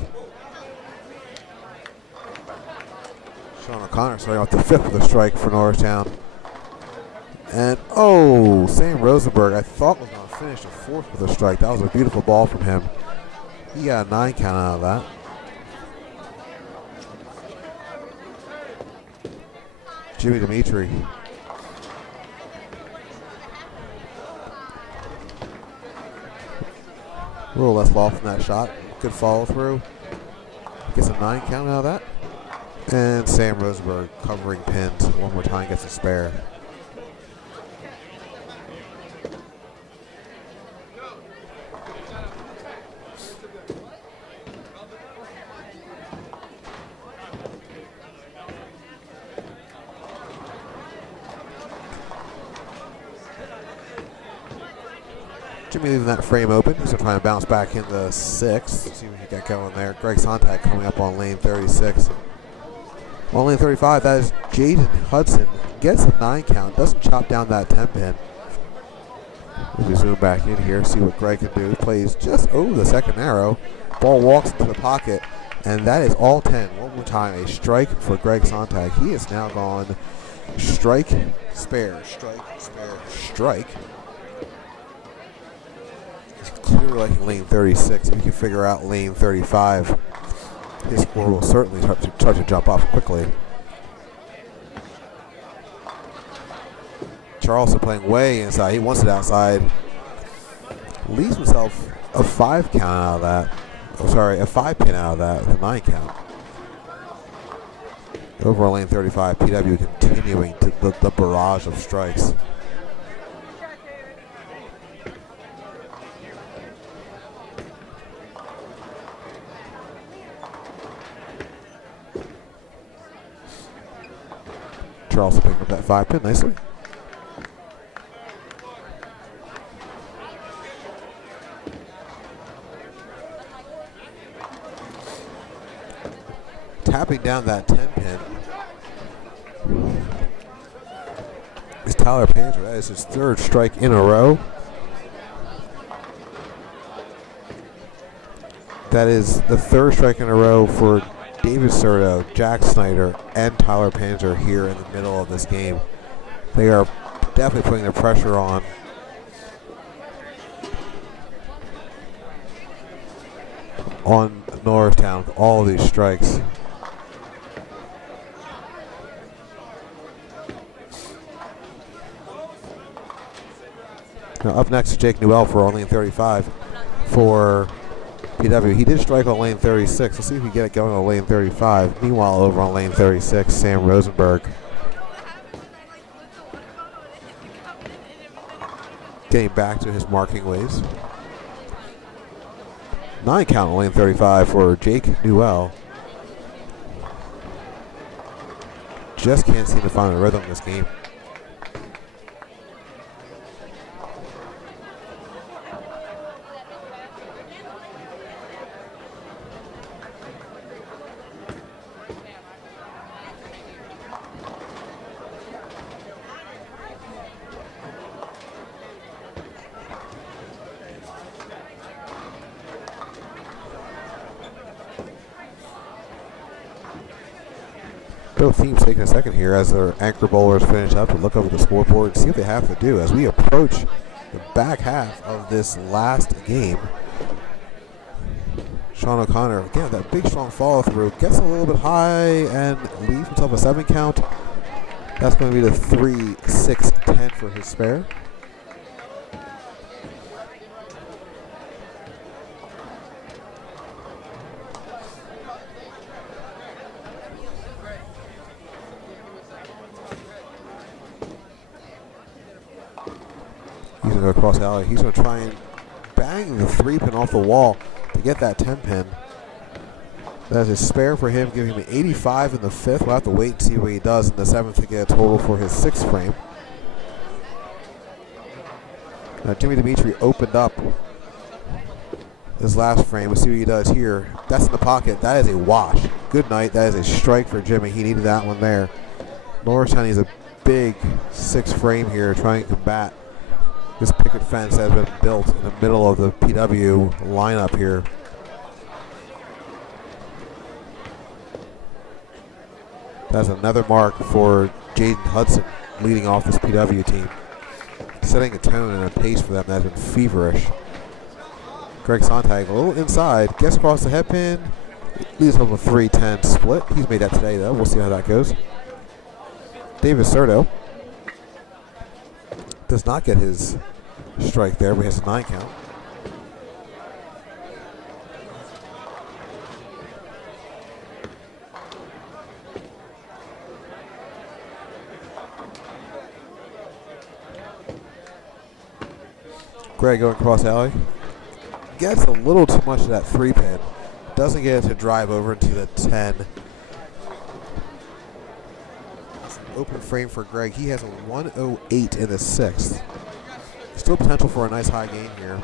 Sean O'Connor starting off the 5th with a strike for Norristown. And Sam Rosenberg, I thought was going to finish the 4th with a strike. That was a beautiful ball from him. He got a 9 count out of that. Jimmy Dimitri. A little less ball from that shot. Good follow through. Gets a 9 count out of that. And Sam Rosenberg covering pins one more time, gets a spare. Jimmy leaving that frame open. He's going to try and bounce back in the 6th. See what he got going there. Greg Sontag coming up on lane 36. On lane 35, that is Jaden Hudson. Gets a 9 count. Doesn't chop down that 10 pin. We'll zoom back in here, see what Greg can do. Plays just over the 2nd arrow. Ball walks into the pocket. And that is all 10. One more time, a strike for Greg Sontag. He has now gone strike, spare, strike, spare, strike. Clearly liking lane 36. If you can figure out lane 35, his score will certainly start to jump off quickly. Charleston playing way inside. He wants it outside. Leaves himself a 5 count out of that. A 5 pin out of that with a 9 count. Over on lane 35, PW continuing the barrage of strikes. Charleston picking up that 5 pin nicely. Tapping down that 10 pin is Tyler Panzer. That is his 3rd strike in a row. That is the 3rd strike in a row for David Serto, Jack Snyder, and Tyler Panzer here in the middle of this game. They are definitely putting the pressure on. On Norristown with all of these strikes. Now up next is Jake Newell for on lane 35 for PW. He did strike on lane 36. Let's see if we get it going on lane 35. Meanwhile, over on lane 36, Sam Rosenberg getting back to his marking ways. 9 count on lane 35 for Jake Newell. Just can't seem to find a rhythm in this game. Both teams taking a second here as their anchor bowlers finish up to look over the scoreboard and see what they have to do as we approach the back half of this last game. Sean O'Connor, again, that big strong follow through, gets a little bit high and leaves himself a 7 count. That's going to be the 3, 6, 10 for his spare. He's going to go across the alley. He's going to try and bang the 3-pin off the wall to get that 10-pin. That is a spare for him, giving him an 85 in the 5th. We'll have to wait and see what he does in the 7th to get a total for his 6th frame. Now Jimmy Dimitri opened up this last frame. We'll see what he does here. That's in the pocket. That is a wash. Good night. That is a strike for Jimmy. He needed that one there. Norristown needs a big 6th frame here trying to combat this picket fence that has been built in the middle of the PW lineup here. That's another mark for Jaden Hudson leading off this PW team, setting a tone and a pace for them that has been feverish. Greg Sontag a little inside, gets across the head pin, leaves him a 3-10 split. He's made that today though. We'll see how that goes. David Serto does not get his strike there, but he has a 9 count. Greg going across alley. Gets a little too much of that 3-pin. Doesn't get it to drive over into the 10. Open frame for Greg. He has a 108 in the 6th. Still potential for a nice high gain here.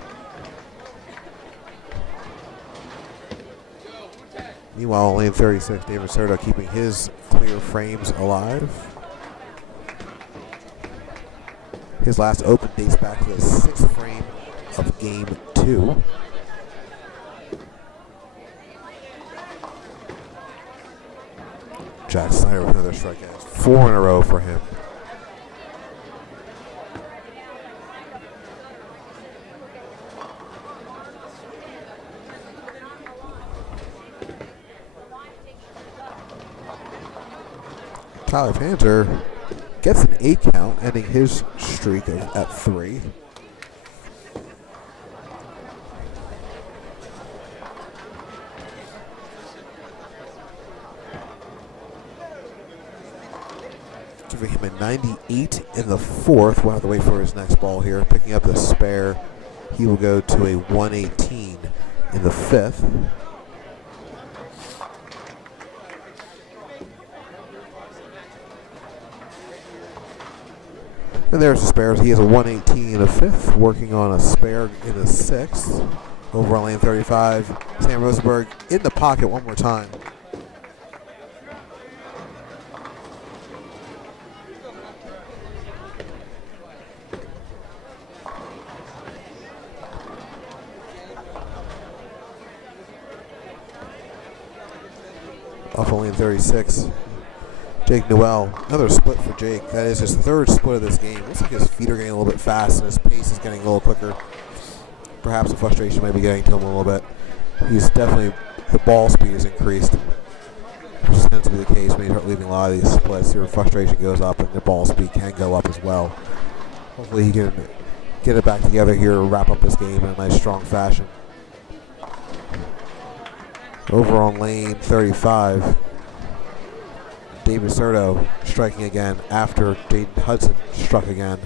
Meanwhile, lane 36, David Serto keeping his clear frames alive. His last open dates back to the 6th frame of game 2. Jack Snyder with another strikeout. 4 in a row for him. Tyler Panzer gets an 8 count, ending his streak at 3. Giving him a 98 in the 4th. We'll have to wait for his next ball here. Picking up the spare, he will go to a 118 in the 5th. And there's the spares. He has a 118 in the 5th, working on a spare in the 6th. Over on lane 35, Sam Rosenberg in the pocket one more time. Off on lane 36. Jake Newell, another split for Jake. That is his 3rd split of this game. Looks like his feet are getting a little bit fast and his pace is getting a little quicker. Perhaps the frustration might be getting to him a little bit. He's definitely, the ball speed has increased, which tends to be the case when you start leaving a lot of these splits. Your frustration goes up and the ball speed can go up as well. Hopefully he can get it back together here, wrap up this game in a nice strong fashion. Over on lane 35, David Serto striking again after Jaden Hudson struck again.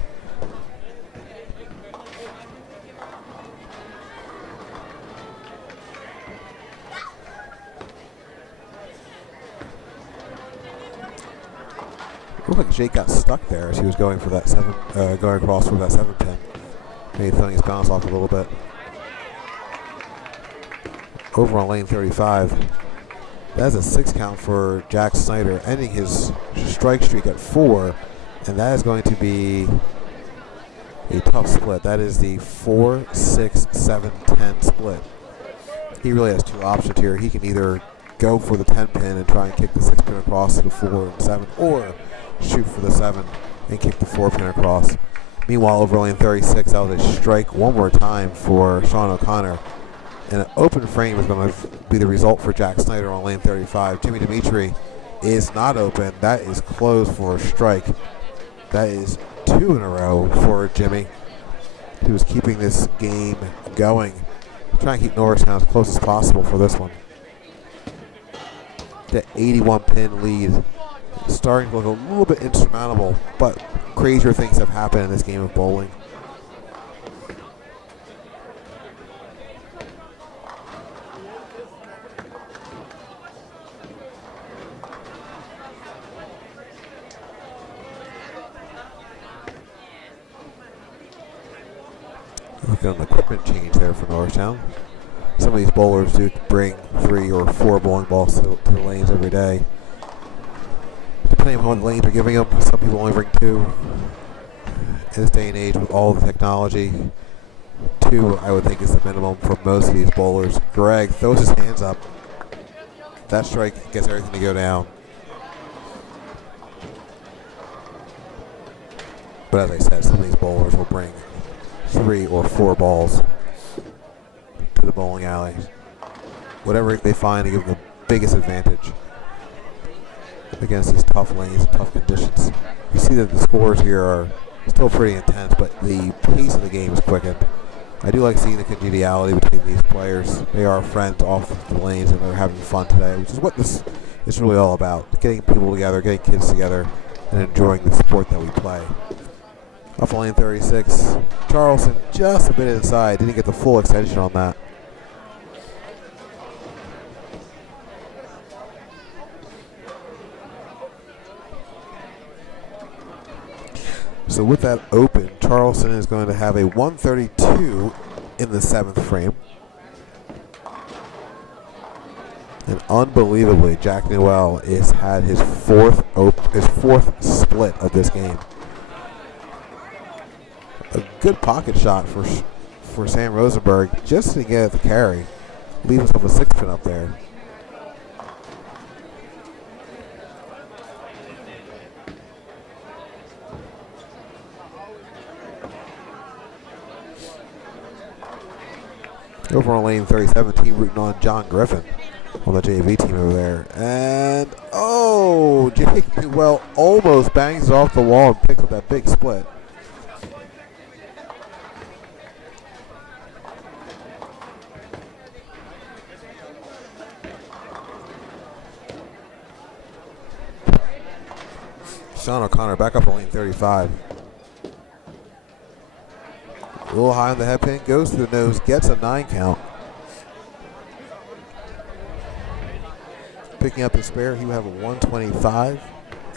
Looked like Jake got stuck there as he was going for that going across for that 7-pin. Maybe throwing his bounce off a little bit. Over on lane 35. That's a 6 count for Jack Snyder, ending his strike streak at 4, and that is going to be a tough split. That is the 4, 6, 7, 10 split. He really has 2 options here. He can either go for the 10-pin and try and kick the 6-pin across to the 4 and 7, or shoot for the 7 and kick the 4-pin across. Meanwhile, over lane 36, that was a strike one more time for Sean O'Connor. And an open frame is going to be the result for Jack Snyder on lane 35. Jimmy Dimitri is not open. That is closed for a strike. That is 2 in a row for Jimmy, who is keeping this game going. Trying to keep Norristown as close as possible for this one. The 81-pin lead starting to look a little bit insurmountable, but crazier things have happened in this game of bowling. Look at an equipment change there for Norristown. Some of these bowlers do bring 3 or 4 bowling balls to the lanes every day. Depending on what lanes are giving them, some people only bring 2. In this day and age with all the technology, 2 I would think is the minimum for most of these bowlers. Greg throws his hands up. That strike gets everything to go down. But as I said, some of these bowlers will bring 3 or 4 balls to the bowling alley. Whatever they find to give them the biggest advantage against these tough lanes and tough conditions. You see that the scores here are still pretty intense, but the pace of the game is quickened. I do like seeing the congeniality between these players. They are friends off the lanes and they're having fun today, which is what this is really all about. Getting people together, getting kids together, and enjoying the sport that we play. Off lane 36, Charleston just a bit inside, didn't get the full extension on that. So with that open, Charleston is going to have a 132 in the 7th frame. And unbelievably, Jack Newell has had his fourth split of this game. A good pocket shot for Sam Rosenberg just to get at the carry. Leave himself a 6 pin up there. Over on lane 37, team rooting on John Griffin on the JV team over there. And, oh, Jake Newell almost bangs it off the wall and picks up that big split. Sean O'Connor back up on lane 35. A little high on the head pin, goes to the nose, gets a 9 count. Picking up his spare, he will have a 125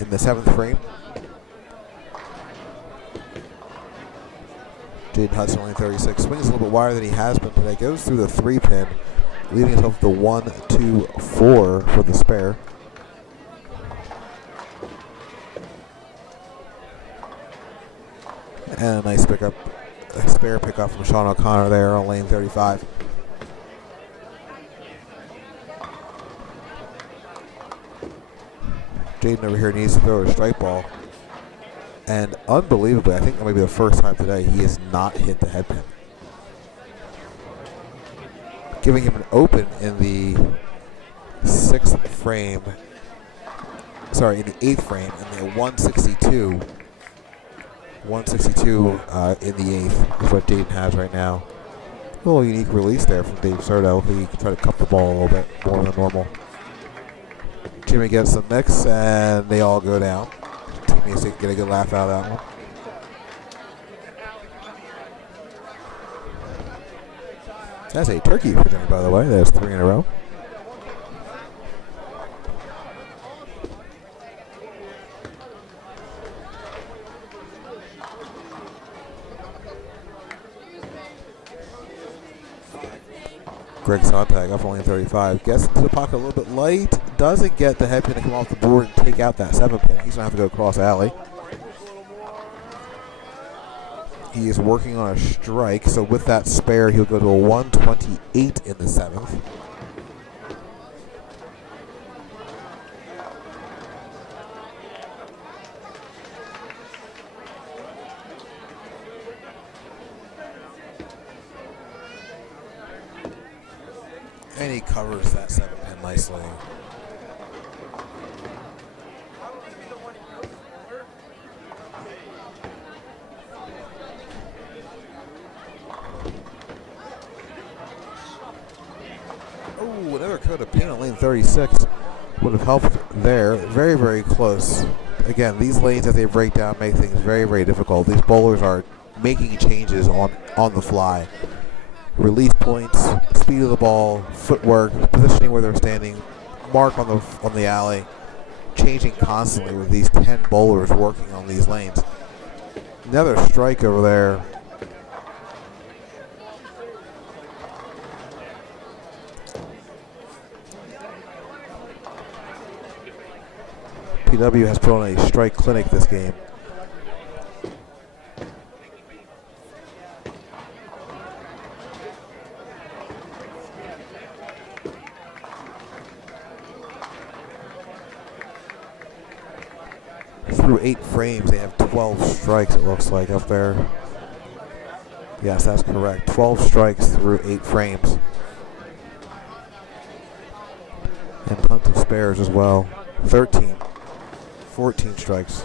in the 7th frame. Jaden Hudson, lane 36, swings a little bit wider than he has been today, goes through the 3 pin, leaving himself the 1-2-4 for the spare. And a nice pickup. A spare pickup from Sean O'Connor there on lane 35. Jaden over here needs to throw a strike ball. And unbelievably, I think that might be the first time today he has not hit the head pin. Giving him an open in the 6th frame. Sorry, in the 8th frame, in the 162. 162 in the 8th is what Dayton has right now. A little unique release there from Dave Serto, who can try to cup the ball a little bit more than normal. Jimmy gets the mix, and they all go down. Team needs to get a good laugh out of that one. That's a turkey for Jimmy, by the way. There's 3 in a row. Greg Sontag up on lane 35. Gets into the pocket a little bit light. Doesn't get the head pin to come off the board and take out that 7 pin. He's going to have to go across alley. He is working on a strike, so with that spare, he'll go to a 128 in the 7th. And he covers that 7 pin nicely. Oh, another coat of paint on lane 36 would have helped there. Very, very close. Again, these lanes as they break down make things very, very difficult. These bowlers are making changes on the fly. Release points, speed of the ball, footwork, positioning where they're standing, mark on the alley, changing constantly with these 10 bowlers working on these lanes. Another strike over there PW has put on a strike clinic this game. Through 8 frames, they have 12 strikes, it looks like, up there. Yes, that's correct. 12 strikes through 8 frames. And tons of spares as well. 13. 14 strikes.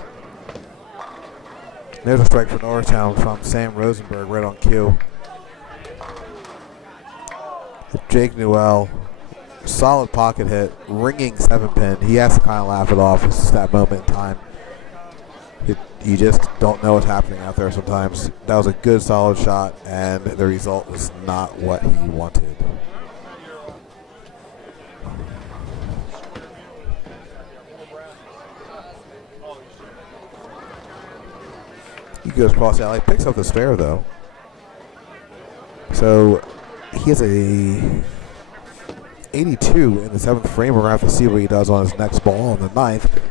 There's a strike for Norristown from Sam Rosenberg right on cue. Jake Newell, solid pocket hit, ringing 7-pin. He has to kind of laugh it off. It's just that moment in time. You just don't know what's happening out there sometimes. That was a good, solid shot, and the result was not what he wanted. He goes cross alley, picks up the spare though. So he has a 82 in the 7th frame. We're going to have to see what he does on his next ball in the 9th.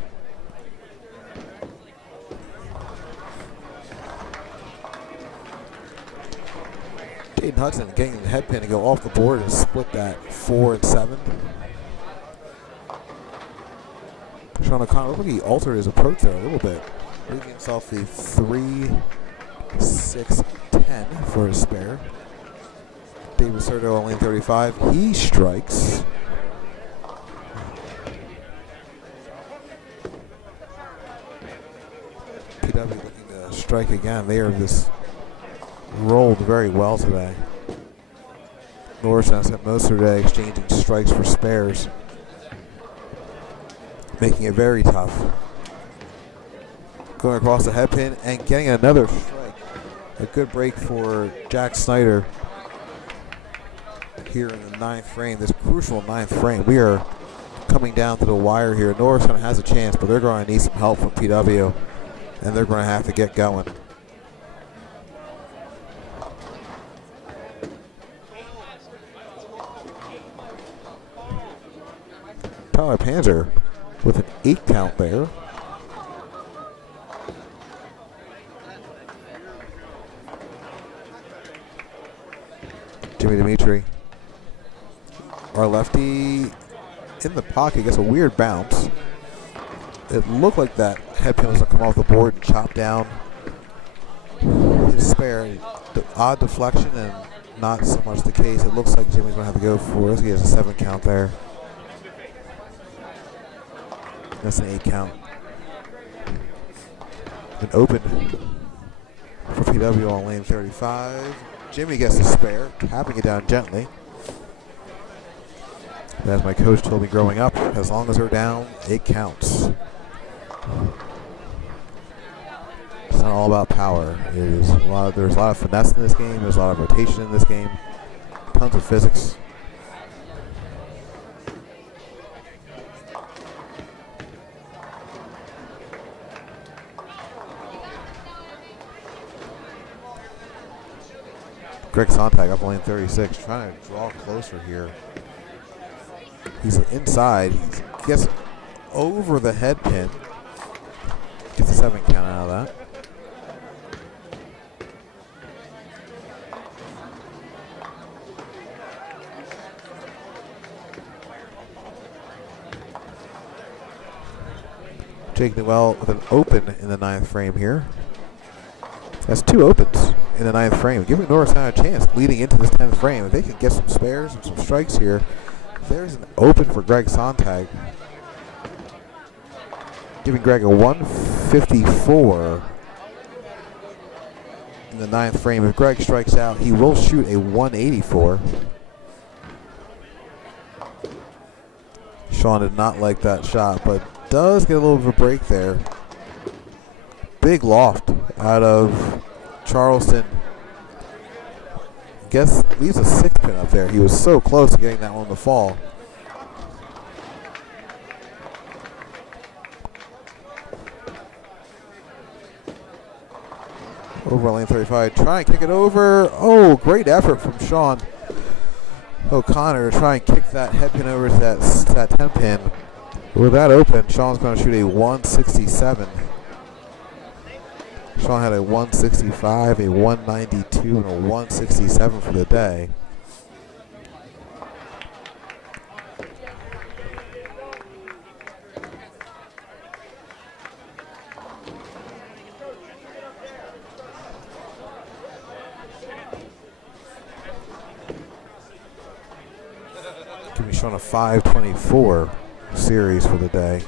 Jaden Hudson getting the head pin to go off the board and split that 4 and 7. Sean O'Connor, look like he altered his approach there a little bit. Leaving himself the 3-6-10 for his spare. David Serto on lane 35. He strikes. PW looking to strike again. They are just rolled very well today. Norristown spent most of their day exchanging strikes for spares, making it very tough. Going across the head pin and getting another strike. A good break for Jack Snyder here in the 9th frame, this crucial 9th frame. We are coming down to the wire here. Norristown has a chance, but they're going to need some help from PW, and they're going to have to get going. Tyler Panzer with an 8 count there. Jimmy Dimitri, our lefty, in the pocket, gets a weird bounce. It looked like that head pin was going to come off the board and chop down his spare. The odd deflection and not so much the case. It looks like Jimmy's going to have to go for it. He has a 7 count there. That's an 8 count. An open for PW on lane 35. Jimmy gets the spare, tapping it down gently. As my coach told me growing up, as long as they're down, it counts. It's not all about power. There's a lot of finesse in this game. There's a lot of rotation in this game. Tons of physics. Greg Sontag up lane 36, trying to draw closer here. He's inside. He gets over the head pin. Gets a 7 count out of that. Jake Newell with an open in the 9th frame here. That's 2 opens in the 9th frame, giving Norristown a chance leading into this 10th frame. If they can get some spares and some strikes here, there's an open for Greg Sontag, giving Greg a 154 in the 9th frame. If Greg strikes out, he will shoot a 184. Sean did not like that shot, but does get a little bit of a break there. Big loft out of Charleston. Guess leaves a 6 pin up there. He was so close to getting that one to fall. Over lane 35, try and kick it over. Oh, great effort from Sean O'Connor to try and kick that head pin over to that 10 pin. With that open, Sean's going to shoot a 167. Sean had a 165, a 192, and a 167 for the day. Give me Sean a 524 series for the day.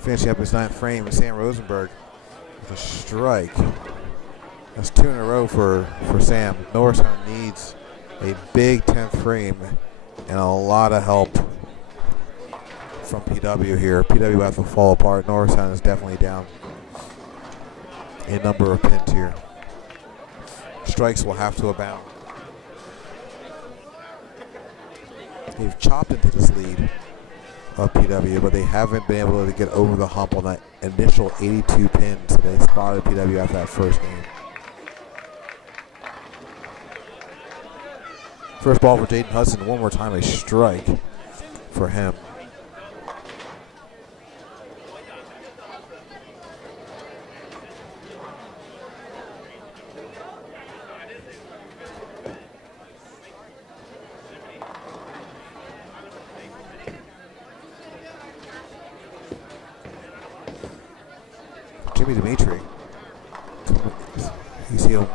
Finishing up his ninth frame, Sam Rosenberg with a strike. That's 2 in a row for Sam. Norristown needs a big 10th frame and a lot of help from PW here. PW has to fall apart. Norristown is definitely down a number of pins here. Strikes will have to abound. They've chopped into this lead of PW, but they haven't been able to get over the hump on that initial 82 pins that they spotted PW after that first game. First ball for Jaden Hudson. One more time, a strike for him. Jimmy Dimitri, you see him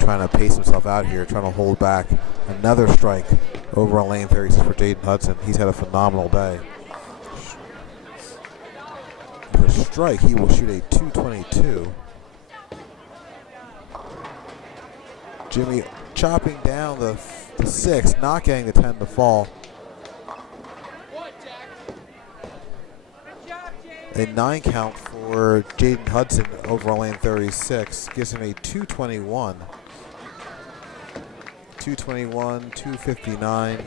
trying to pace himself out here, trying to hold back. Another strike over on lane 36 for Jaden Hudson. He's had a phenomenal day. With a strike, he will shoot a 222. Jimmy chopping down the 6, not getting the 10 to fall. A 9 count for Jaden Hudson over on lane 36 gives him a 221. 221, 259,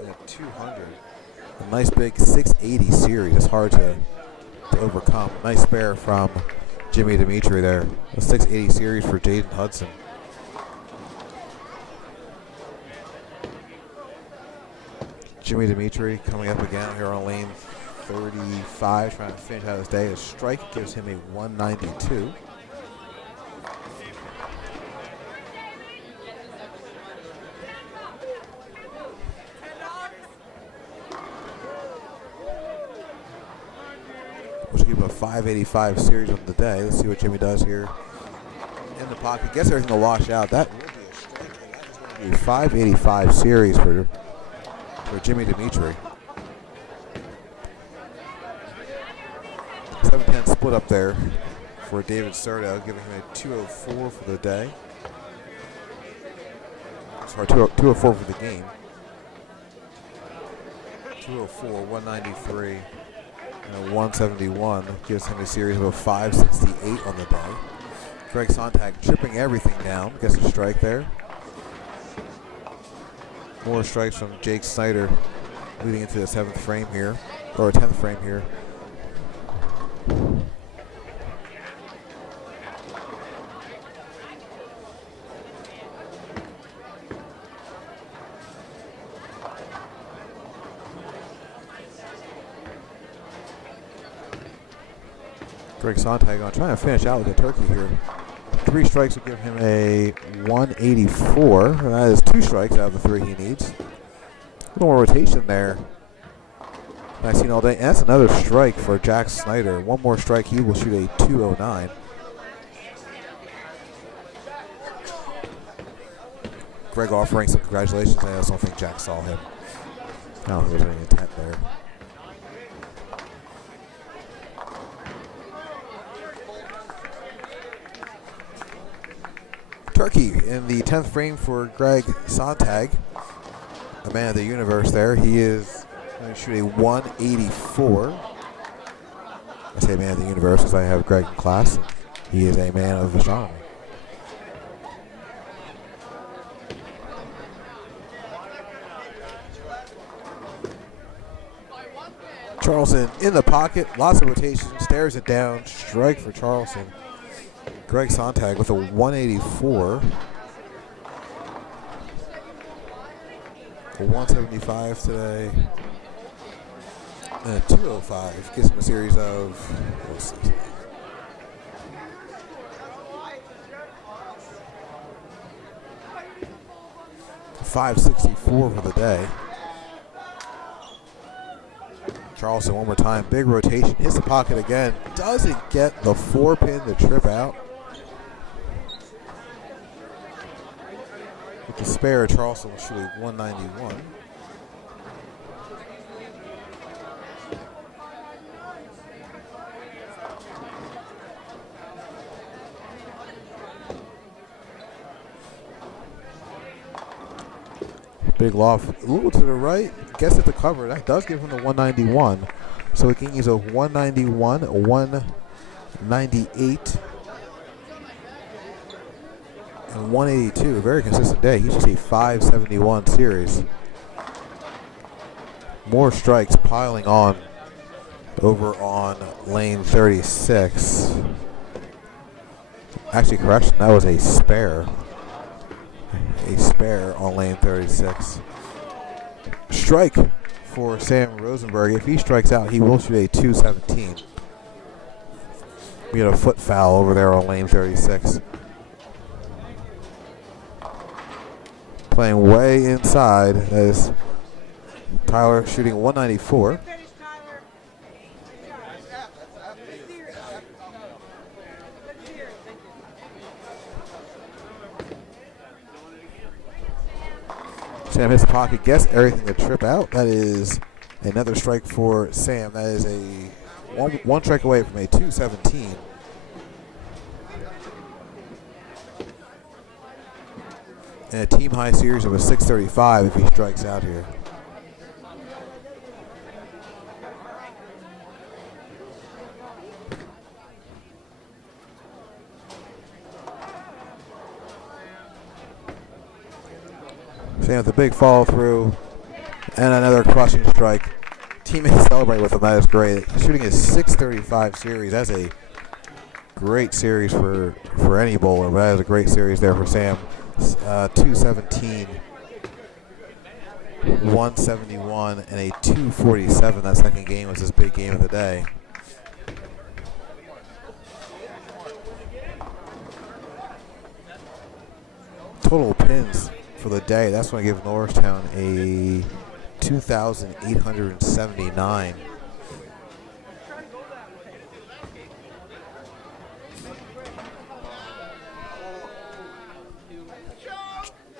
and 200. A nice big 680 series. It's hard to overcome. Nice spare from Jimmy Dimitri there. A 680 series for Jaden Hudson. Jimmy Dimitri coming up again here on lane 35, trying to finish out his day. A strike gives him a 192. Which will give him a 585 series on the day. Let's see what Jimmy does here in the pocket. Gets everything to wash out. That will be a strike. That is going to be a 585 series for Jimmy Dimitri. 7-10 split up there for David Serto, giving him a 204 for the day. Sorry, 204 for the game. 204, 193, and a 171 gives him a series of a 568 on the day. Greg Sontag chipping everything down, gets a strike there. More strikes from Jake Snyder leading into the 7th frame here, or 10th frame here. Greg Sontag on trying to finish out with a turkey here. 3 strikes will give him a 184. And that is 2 strikes out of the 3 he needs. A little more rotation there. I've seen all day. And that's another strike for Jack Snyder. One more strike, he will shoot a 209. Greg offering some congratulations. I just don't think Jack saw him. I don't think there's any intent there. Turkey in the 10th frame for Greg Sontag, a man of the universe there. He is going to shoot a 184. I say man of the universe because I have Greg in class. And he is a man of astronomy. Charleston in the pocket, lots of rotation, stares it down, strike for Charleston. Greg Sontag with a 184. A 175 today. And a 205 gives him a series of 564 for the day. Charleston one more time, big rotation, hits the pocket again, doesn't get the 4-pin to trip out. With the spare, Charleston will shoot a 191. Big loft, a little to the right, gets it to cover. That does give him the 191. So he can use a 191, a 198, and 182. A very consistent day. He should see 571 series. More strikes piling on over on lane 36. Actually, correction, that was a spare. A spare on lane 36. Strike for Sam Rosenberg. If he strikes out, he will shoot a 217. We had a foot foul over there on lane 36. Playing way inside as Tyler shooting 194. Sam hits the pocket, gets everything to trip out. That is another strike for Sam. That is a one strike away from a 217. And a team high series of a 635 if he strikes out here. Sam with a big follow through and another crushing strike. Teammates celebrate with him. That is great. Shooting his 635 series. That's a great series for any bowler, but that is a great series there for Sam. 217, 171, and a 247. That second game was his big game of the day. Total pins for the day, that's going to give Norristown a 2,879.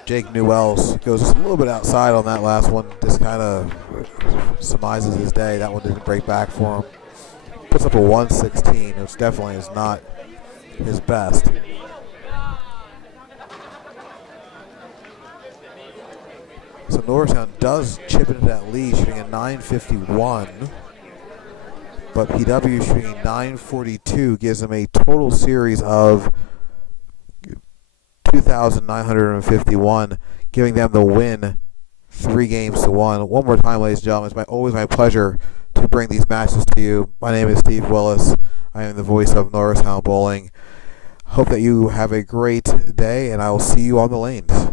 Jake Newells goes just a little bit outside on that last one, just kind of surmises his day. That one didn't break back for him. Puts up a 116, which definitely is not his best. So Norristown does chip into that lead, shooting a 951. But PW shooting a 942 gives them a total series of 2,951, giving them the win 3-1. One more time, ladies and gentlemen, it's always my pleasure to bring these matches to you. My name is Steve Willis. I am the voice of Norristown Bowling. Hope that you have a great day, and I will see you on the lanes.